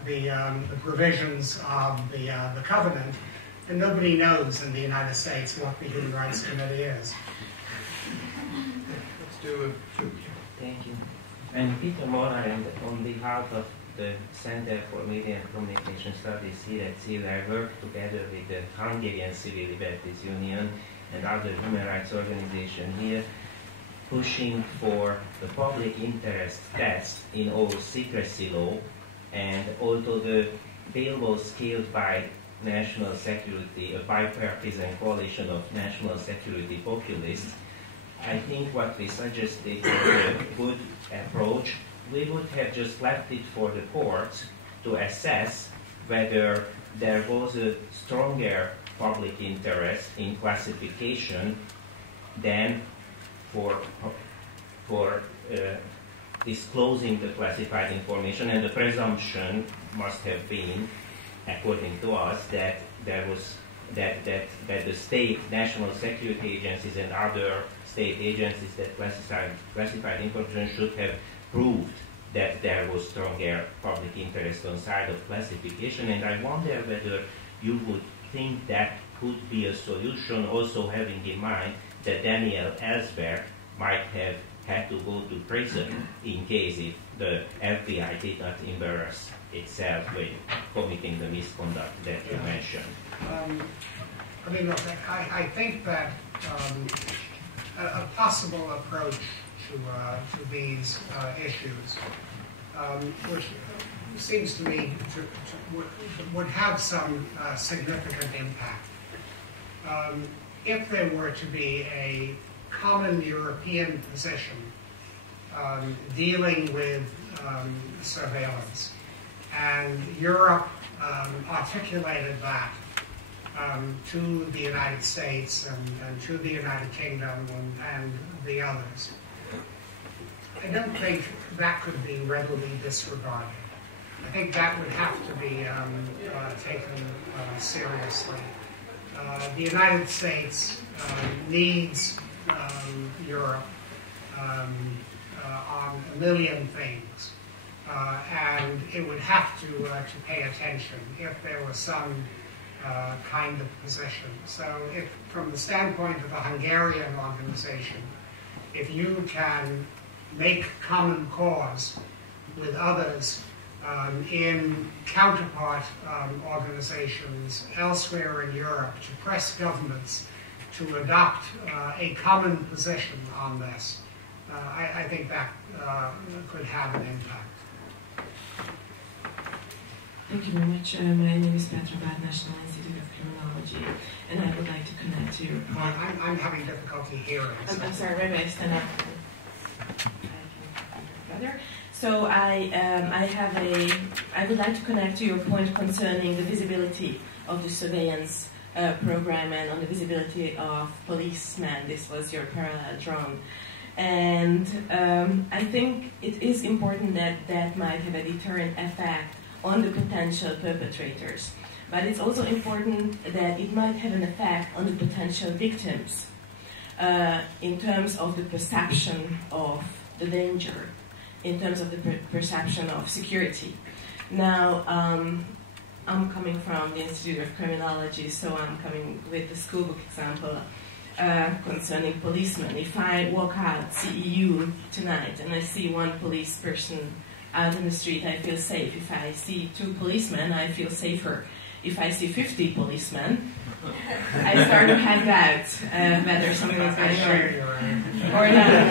the provisions of the covenant, and nobody knows in the United States what the Human Rights Committee is. Let's do it. Thank you. And Peter Mora, and on behalf of the Center for Media and Communication Studies here at CIL, I work together with the Hungarian Civil Liberties Union and other human rights organizations here, pushing for the public interest test in our secrecy law. And although the bill was killed by national security, a bipartisan coalition of national security populists, I think what we suggested was a good approach. We would have just left it for the courts to assess whether there was a stronger public interest in classification than for disclosing the classified information, and the presumption must have been, according to us, that there was that the state national security agencies and other state agencies that classified information should have proved that there was stronger public interest on side of classification. And I wonder whether you would think that could be a solution, also having in mind that Daniel Ellsberg might have had to go to prison in case if the FBI did not embarrass itself with committing the misconduct that you mentioned. I mean, look, I think that a possible approach to these issues, which seems to me would have some significant impact. If there were to be a common European position dealing with surveillance, and Europe articulated that to the United States and to the United Kingdom and the others, I don't think that could be readily disregarded. I think that would have to be taken seriously. The United States needs Europe on a million things, and it would have to pay attention if there was some kind of position. So if, from the standpoint of a Hungarian organization, if you can make common cause with others in counterpart organizations elsewhere in Europe to press governments to adopt a common position on this, I think that could have an impact. Thank you very much. My name is Petra Bad, National Institute of Criminology, and I would like to connect to your point. I'm having difficulty hearing. I'm sorry, maybe I stand up. So I would like to connect to your point concerning the visibility of the surveillance program and on the visibility of policemen. This was your parallel drawn. And I think it is important that might have a deterrent effect on the potential perpetrators. But it's also important that it might have an effect on the potential victims in terms of the perception of the danger, in terms of the perception of security. Now, I'm coming from the Institute of Criminology, so I'm coming with the schoolbook example concerning policemen. If I walk out CEU tonight and I see one police person out in the street, I feel safe. If I see 2 policemen, I feel safer. If I see 50 policemen, I start to have doubt whether something is going on or not.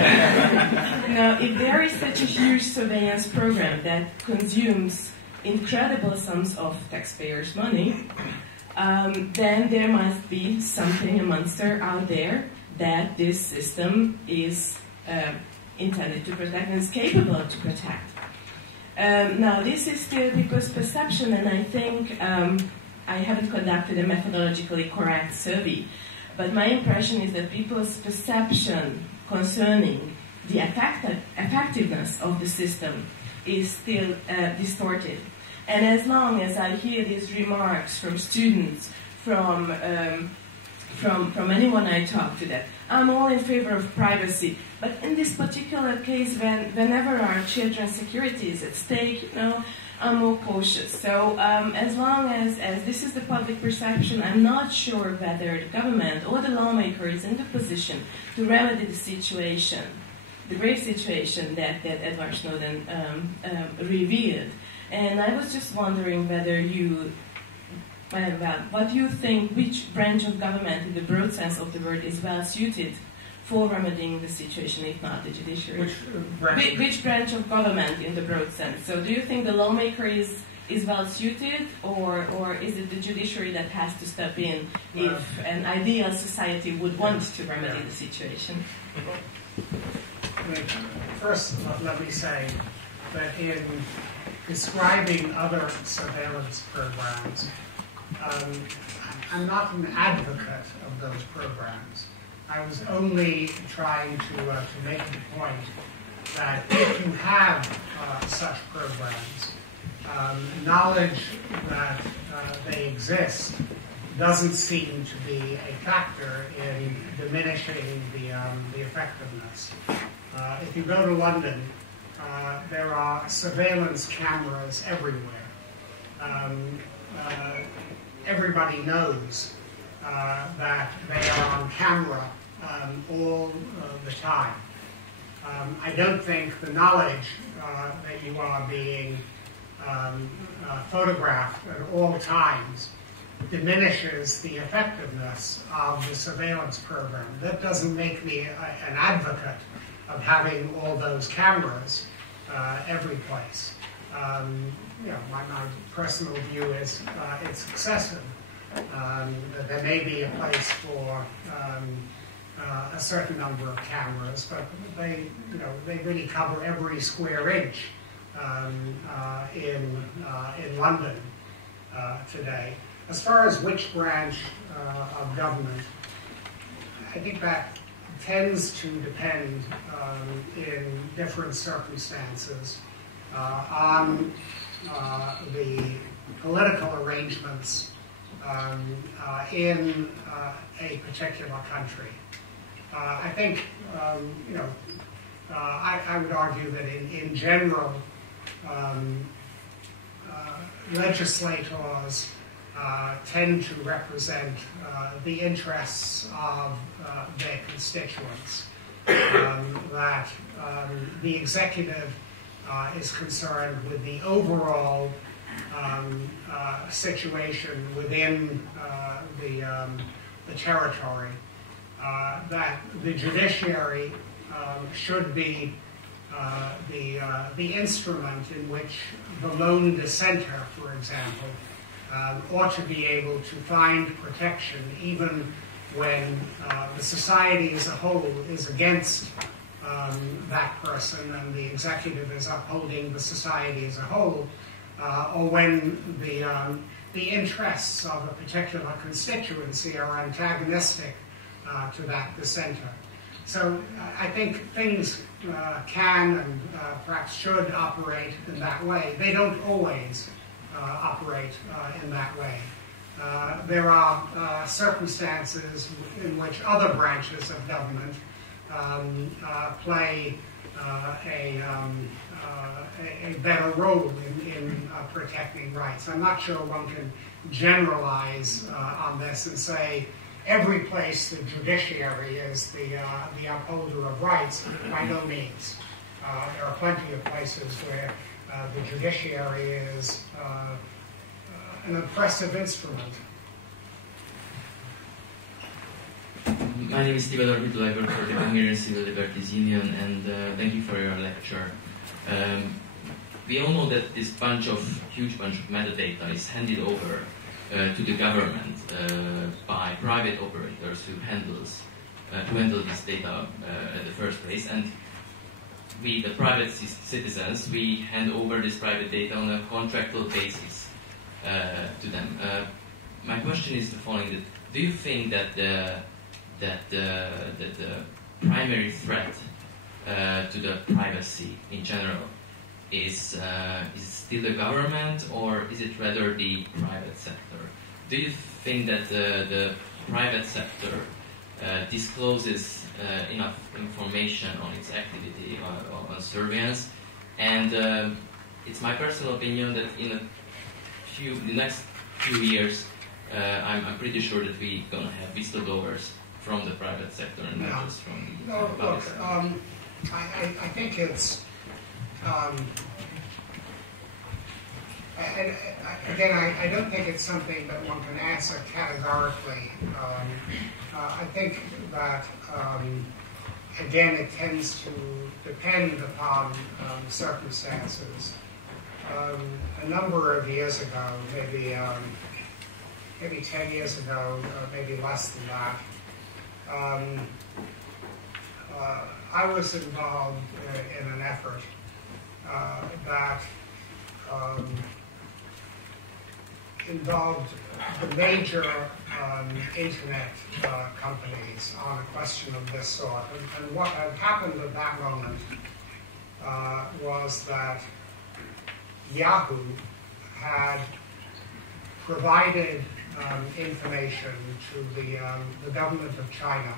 Now, if there is such a huge surveillance program that consumes incredible sums of taxpayers' money, then there must be something, a monster out there that this system is intended to protect and is capable to protect. Now, this is still people's perception, and I think I haven't conducted a methodologically correct survey, but my impression is that people's perception concerning the effectiveness of the system is still distorted. And as long as I hear these remarks from students, from anyone I talk to, that I'm all in favor of privacy, but in this particular case, whenever our children's security is at stake, I'm more cautious. So as long as this is the public perception, I'm not sure whether the government or the lawmaker is in the position to remedy the situation, the grave situation that Edward Snowden revealed. And I was just wondering whether what do you think, which branch of government in the broad sense of the word is well suited for remedying the situation, if not the judiciary? Which branch of government in the broad sense? So do you think the lawmaker is well suited, or is it the judiciary that has to step in if an ideal society would want to remedy the situation? First, let me say that in describing other surveillance programs, I'm not an advocate of those programs. I was only trying to make the point that if you have such programs, knowledge that they exist doesn't seem to be a factor in diminishing the effectiveness. If you go to London, there are surveillance cameras everywhere. Everybody knows that they are on camera all the time. I don't think the knowledge that you are being photographed at all times diminishes the effectiveness of the surveillance program. That doesn't make me an advocate of having all those cameras every place. My personal view is it's excessive. There may be a place for a certain number of cameras, but they really cover every square inch in London today. As far as which branch of government, I think that tends to depend in different circumstances on the political arrangements in a particular country. I think, I would argue that in general, legislators tend to represent the interests of their constituents. That the executive is concerned with the overall situation within the territory. That the judiciary should be the instrument in which the lone dissenter, for example, ought to be able to find protection even when the society as a whole is against that person and the executive is upholding the society as a whole, or when the interests of a particular constituency are antagonistic to that dissenter. So I think things can and perhaps should operate in that way. They don't always operate in that way. There are circumstances in which other branches of government play a better role in protecting rights. I'm not sure one can generalize on this and say every place the judiciary is the upholder of rights. By no means. There are plenty of places where the judiciary is an impressive instrument. My name is Theodore Hitler. I work for the Hungarian Civil Liberties Union, and thank you for your lecture. We all know that this huge bunch of metadata is handed over to the government by private operators who handle this data at the first place, and we, the private citizens, we hand over this private data on a contractual basis to them. My question is the following: do you think that the primary threat to the privacy in general is still the government, or is it rather the private sector? Do you think that the private sector discloses enough information on its activity on surveillance? And it's my personal opinion that in the next few years, I'm pretty sure that we're going to have whistleblowers from the private sector and not just from the public sector. I think it's... and again, I don't think it's something that one can answer categorically. I think that, again, it tends to depend upon circumstances. A number of years ago, maybe 10 years ago, maybe less than that, I was involved in an effort that involved the major internet companies on a question of this sort. And what had happened at that moment was that Yahoo had provided information to the government of China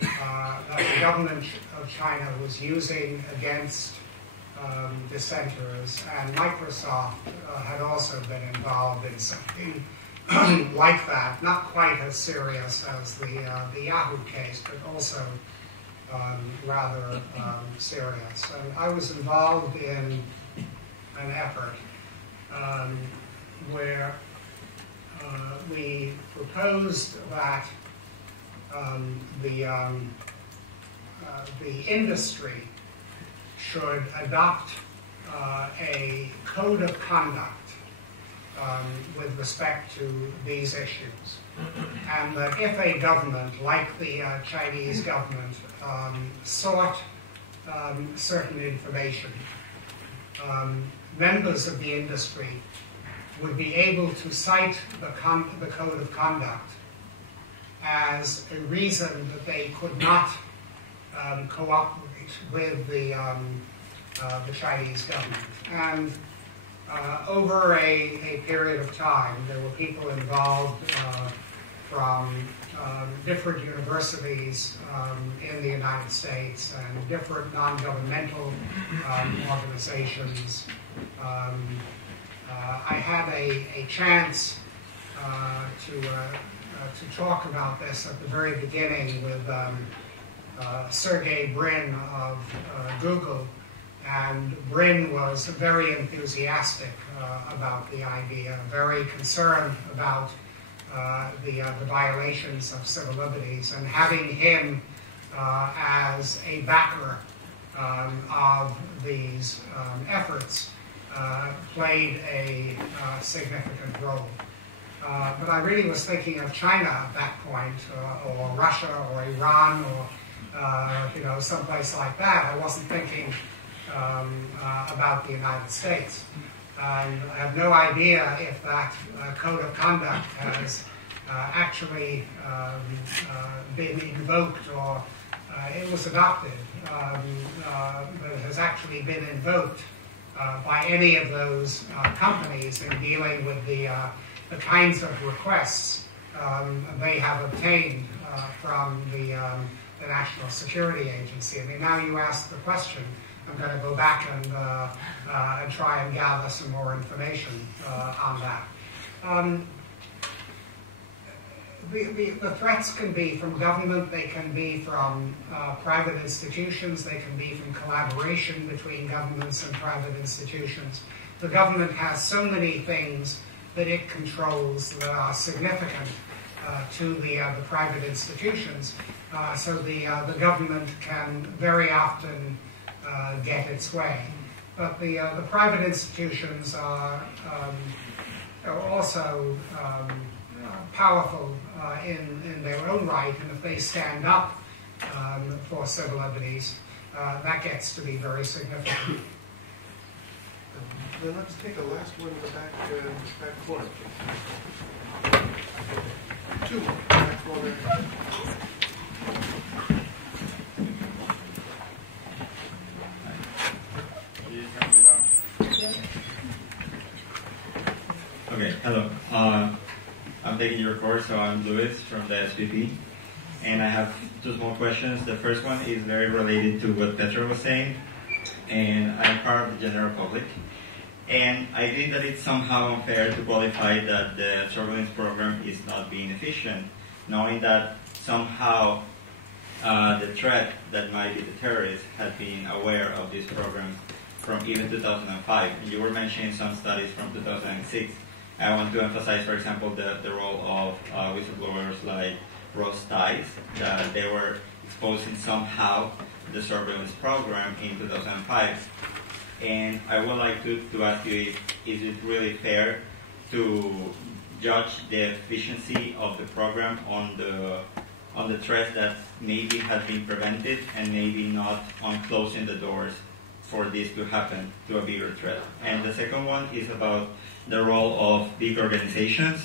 that the government of China was using against dissenters, and Microsoft had also been involved in something like that, not quite as serious as the Yahoo case, but also rather serious. And I was involved in an effort where we proposed that the industry should adopt a code of conduct with respect to these issues. And that if a government, like the Chinese government, sought certain information, members of the industry would be able to cite the code of conduct as a reason that they could not cooperate with the Chinese government. And over a period of time, there were people involved from different universities in the United States and different non-governmental organizations. I had a chance to talk about this at the very beginning with Sergey Brin of Google, and Brin was very enthusiastic about the idea, very concerned about the violations of civil liberties, and having him as a backer of these efforts played a significant role. But I really was thinking of China at that point, or Russia, or Iran, or someplace like that. I wasn't thinking about the United States. And I have no idea if that code of conduct has actually been invoked, or it was adopted, but it has actually been invoked by any of those companies in dealing with the kinds of requests they have obtained from the National Security Agency. I mean, now you ask the question, I'm going to go back and try and gather some more information on that. The threats can be from government, they can be from private institutions, they can be from collaboration between governments and private institutions. The government has so many things that it controls that are significant to the private institutions, so the government can very often get its way. But the private institutions are also powerful in their own right, and if they stand up for civil liberties, that gets to be very significant. Then let's take a last one in the back corner. Two more, back corner. What are you talking about? Okay, hello. I'm taking your course, so I'm Louis from the SPP. And I have two small questions. The first one is very related to what Petra was saying. And I'm part of the general public. And I think that it's somehow unfair to qualify that the surveillance program is not being efficient, knowing that somehow the threat that might be the terrorists has been aware of this program from even 2005. And you were mentioning some studies from 2006. I want to emphasize, for example, the role of whistleblowers like Ross Tice, that they were exposing somehow the surveillance program in 2005. And I would like to ask you, is it really fair to judge the efficiency of the program on the threats that maybe have been prevented and maybe not on closing the doors for this to happen to a bigger threat? And the second one is about the role of big organizations.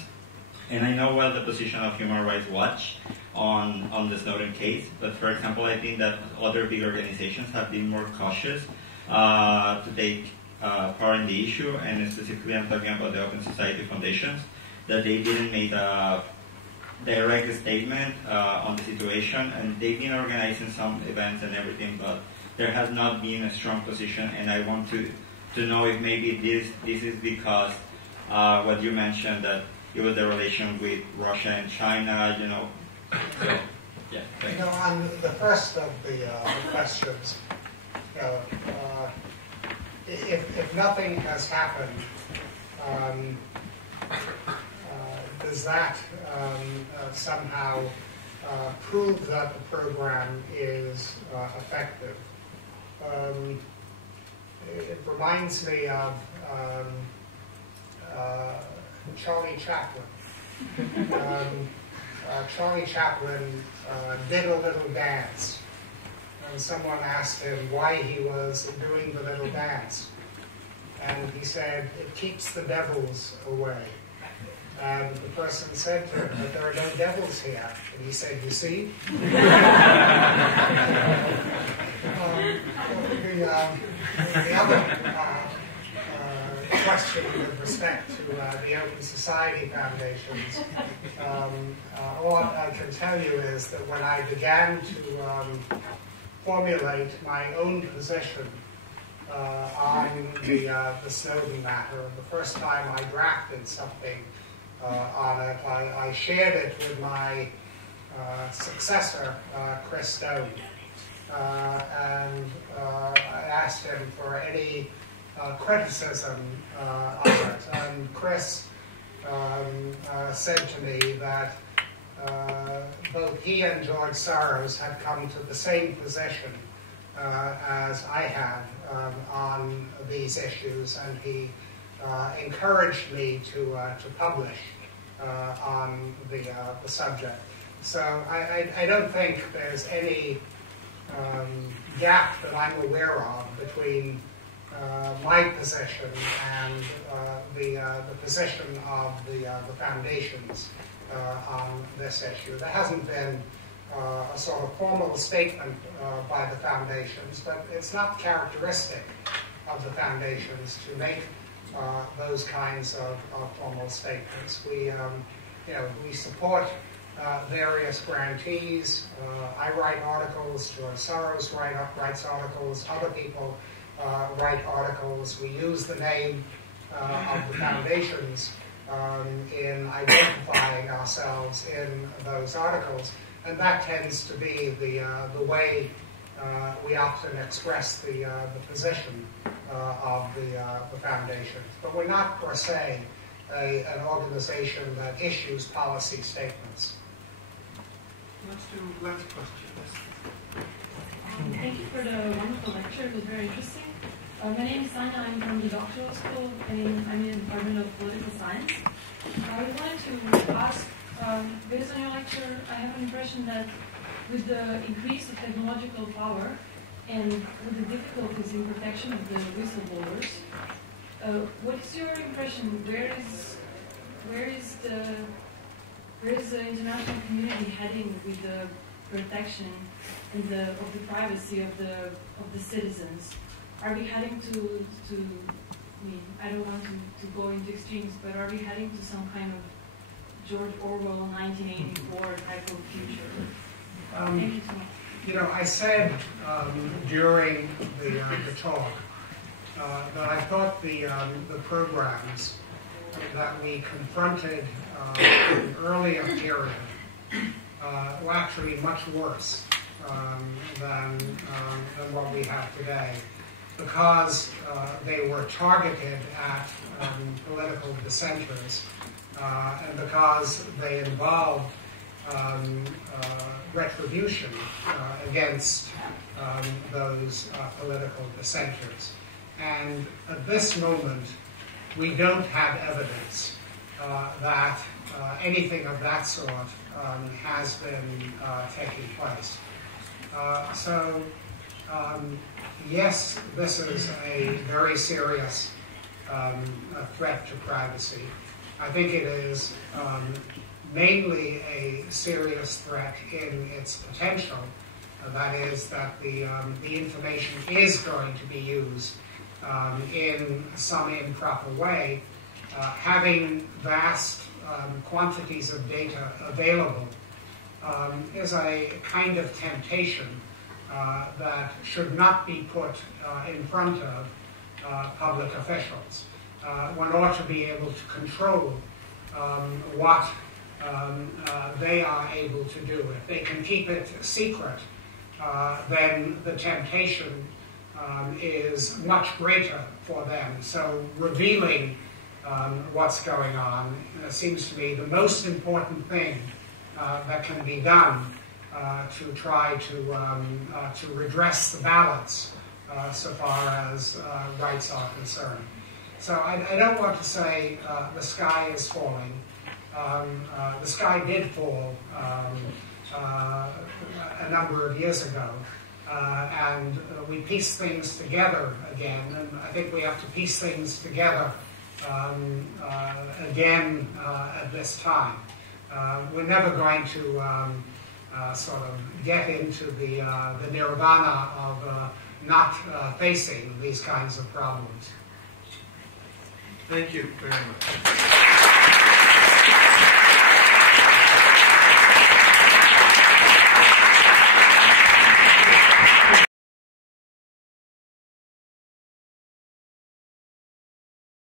And I know well the position of Human Rights Watch on the Snowden case, but for example, I think that other big organizations have been more cautious to take part in the issue, and specifically I'm talking about the Open Society Foundations, that they didn't make a direct statement on the situation, and they've been organizing some events and everything, but there has not been a strong position, and I want to know if maybe this is because what you mentioned, that it was the relation with Russia and China, you know. So, yeah, thanks. You know, on the first of the questions, if nothing has happened, does that somehow prove that the program is effective? It reminds me of Charlie Chaplin. Charlie Chaplin did a little dance, and someone asked him why he was doing the little dance. And he said, "It keeps the devils away." And the person said to him, "But there are no devils here." And he said, "You see?" The other question with respect to the Open Society Foundations, all I can tell you is that when I began to formulate my own position on the Snowden matter, the first time I drafted something on it, I shared it with my successor, Chris Stone, and I asked him for any criticism of it. And Chris said to me that both he and George Soros had come to the same position as I had on these issues, and he encouraged me to publish on the subject. So I don't think there's any gap that I'm aware of between my position and the position of the foundations on this issue. There hasn't been a sort of formal statement by the foundations, but it's not characteristic of the foundations to make those kinds of formal statements. We support various grantees. I write articles, George Soros writes articles, other people write articles. We use the name of the foundations in identifying ourselves in those articles, and that tends to be the way we often express the position of the foundations. But we're not per se an organization that issues policy statements. Let's do last question. Thank you for the wonderful lecture. It was very interesting. My name is Sanya. I'm from the doctoral school, and I'm in the Department of Political Science. I wanted to ask, based on your lecture, I have an impression that with the increase of technological power and with the difficulties in protection of the whistleblowers, what is your impression? Where is the international community heading with the protection and of the privacy of the citizens? Are we heading to I mean, I don't want to go into extremes, but are we heading to some kind of George Orwell 1984 type of future? Thank you so much. You know, I said during the talk that I thought the programs that we confronted in an earlier period were actually much worse than what we have today, because they were targeted at political dissenters, and because they involved retribution against those political dissenters. And at this moment, we don't have evidence that anything of that sort has been taking place. So, yes, this is a very serious threat to privacy. I think it is mainly a serious threat in its potential. That is, that the information is going to be used in some improper way. Having vast quantities of data available is a kind of temptation that should not be put in front of public officials. One ought to be able to control what they are able to do. If they can keep it secret, then the temptation is much greater for them. So revealing what's going on seems to me the most important thing that can be done to try to redress the balance so far as rights are concerned. So I don't want to say the sky is falling. The sky did fall a number of years ago, and we pieced things together again, and I think we have to piece things together again at this time. We're never going to sort of get into the nirvana of not facing these kinds of problems. Thank you very much.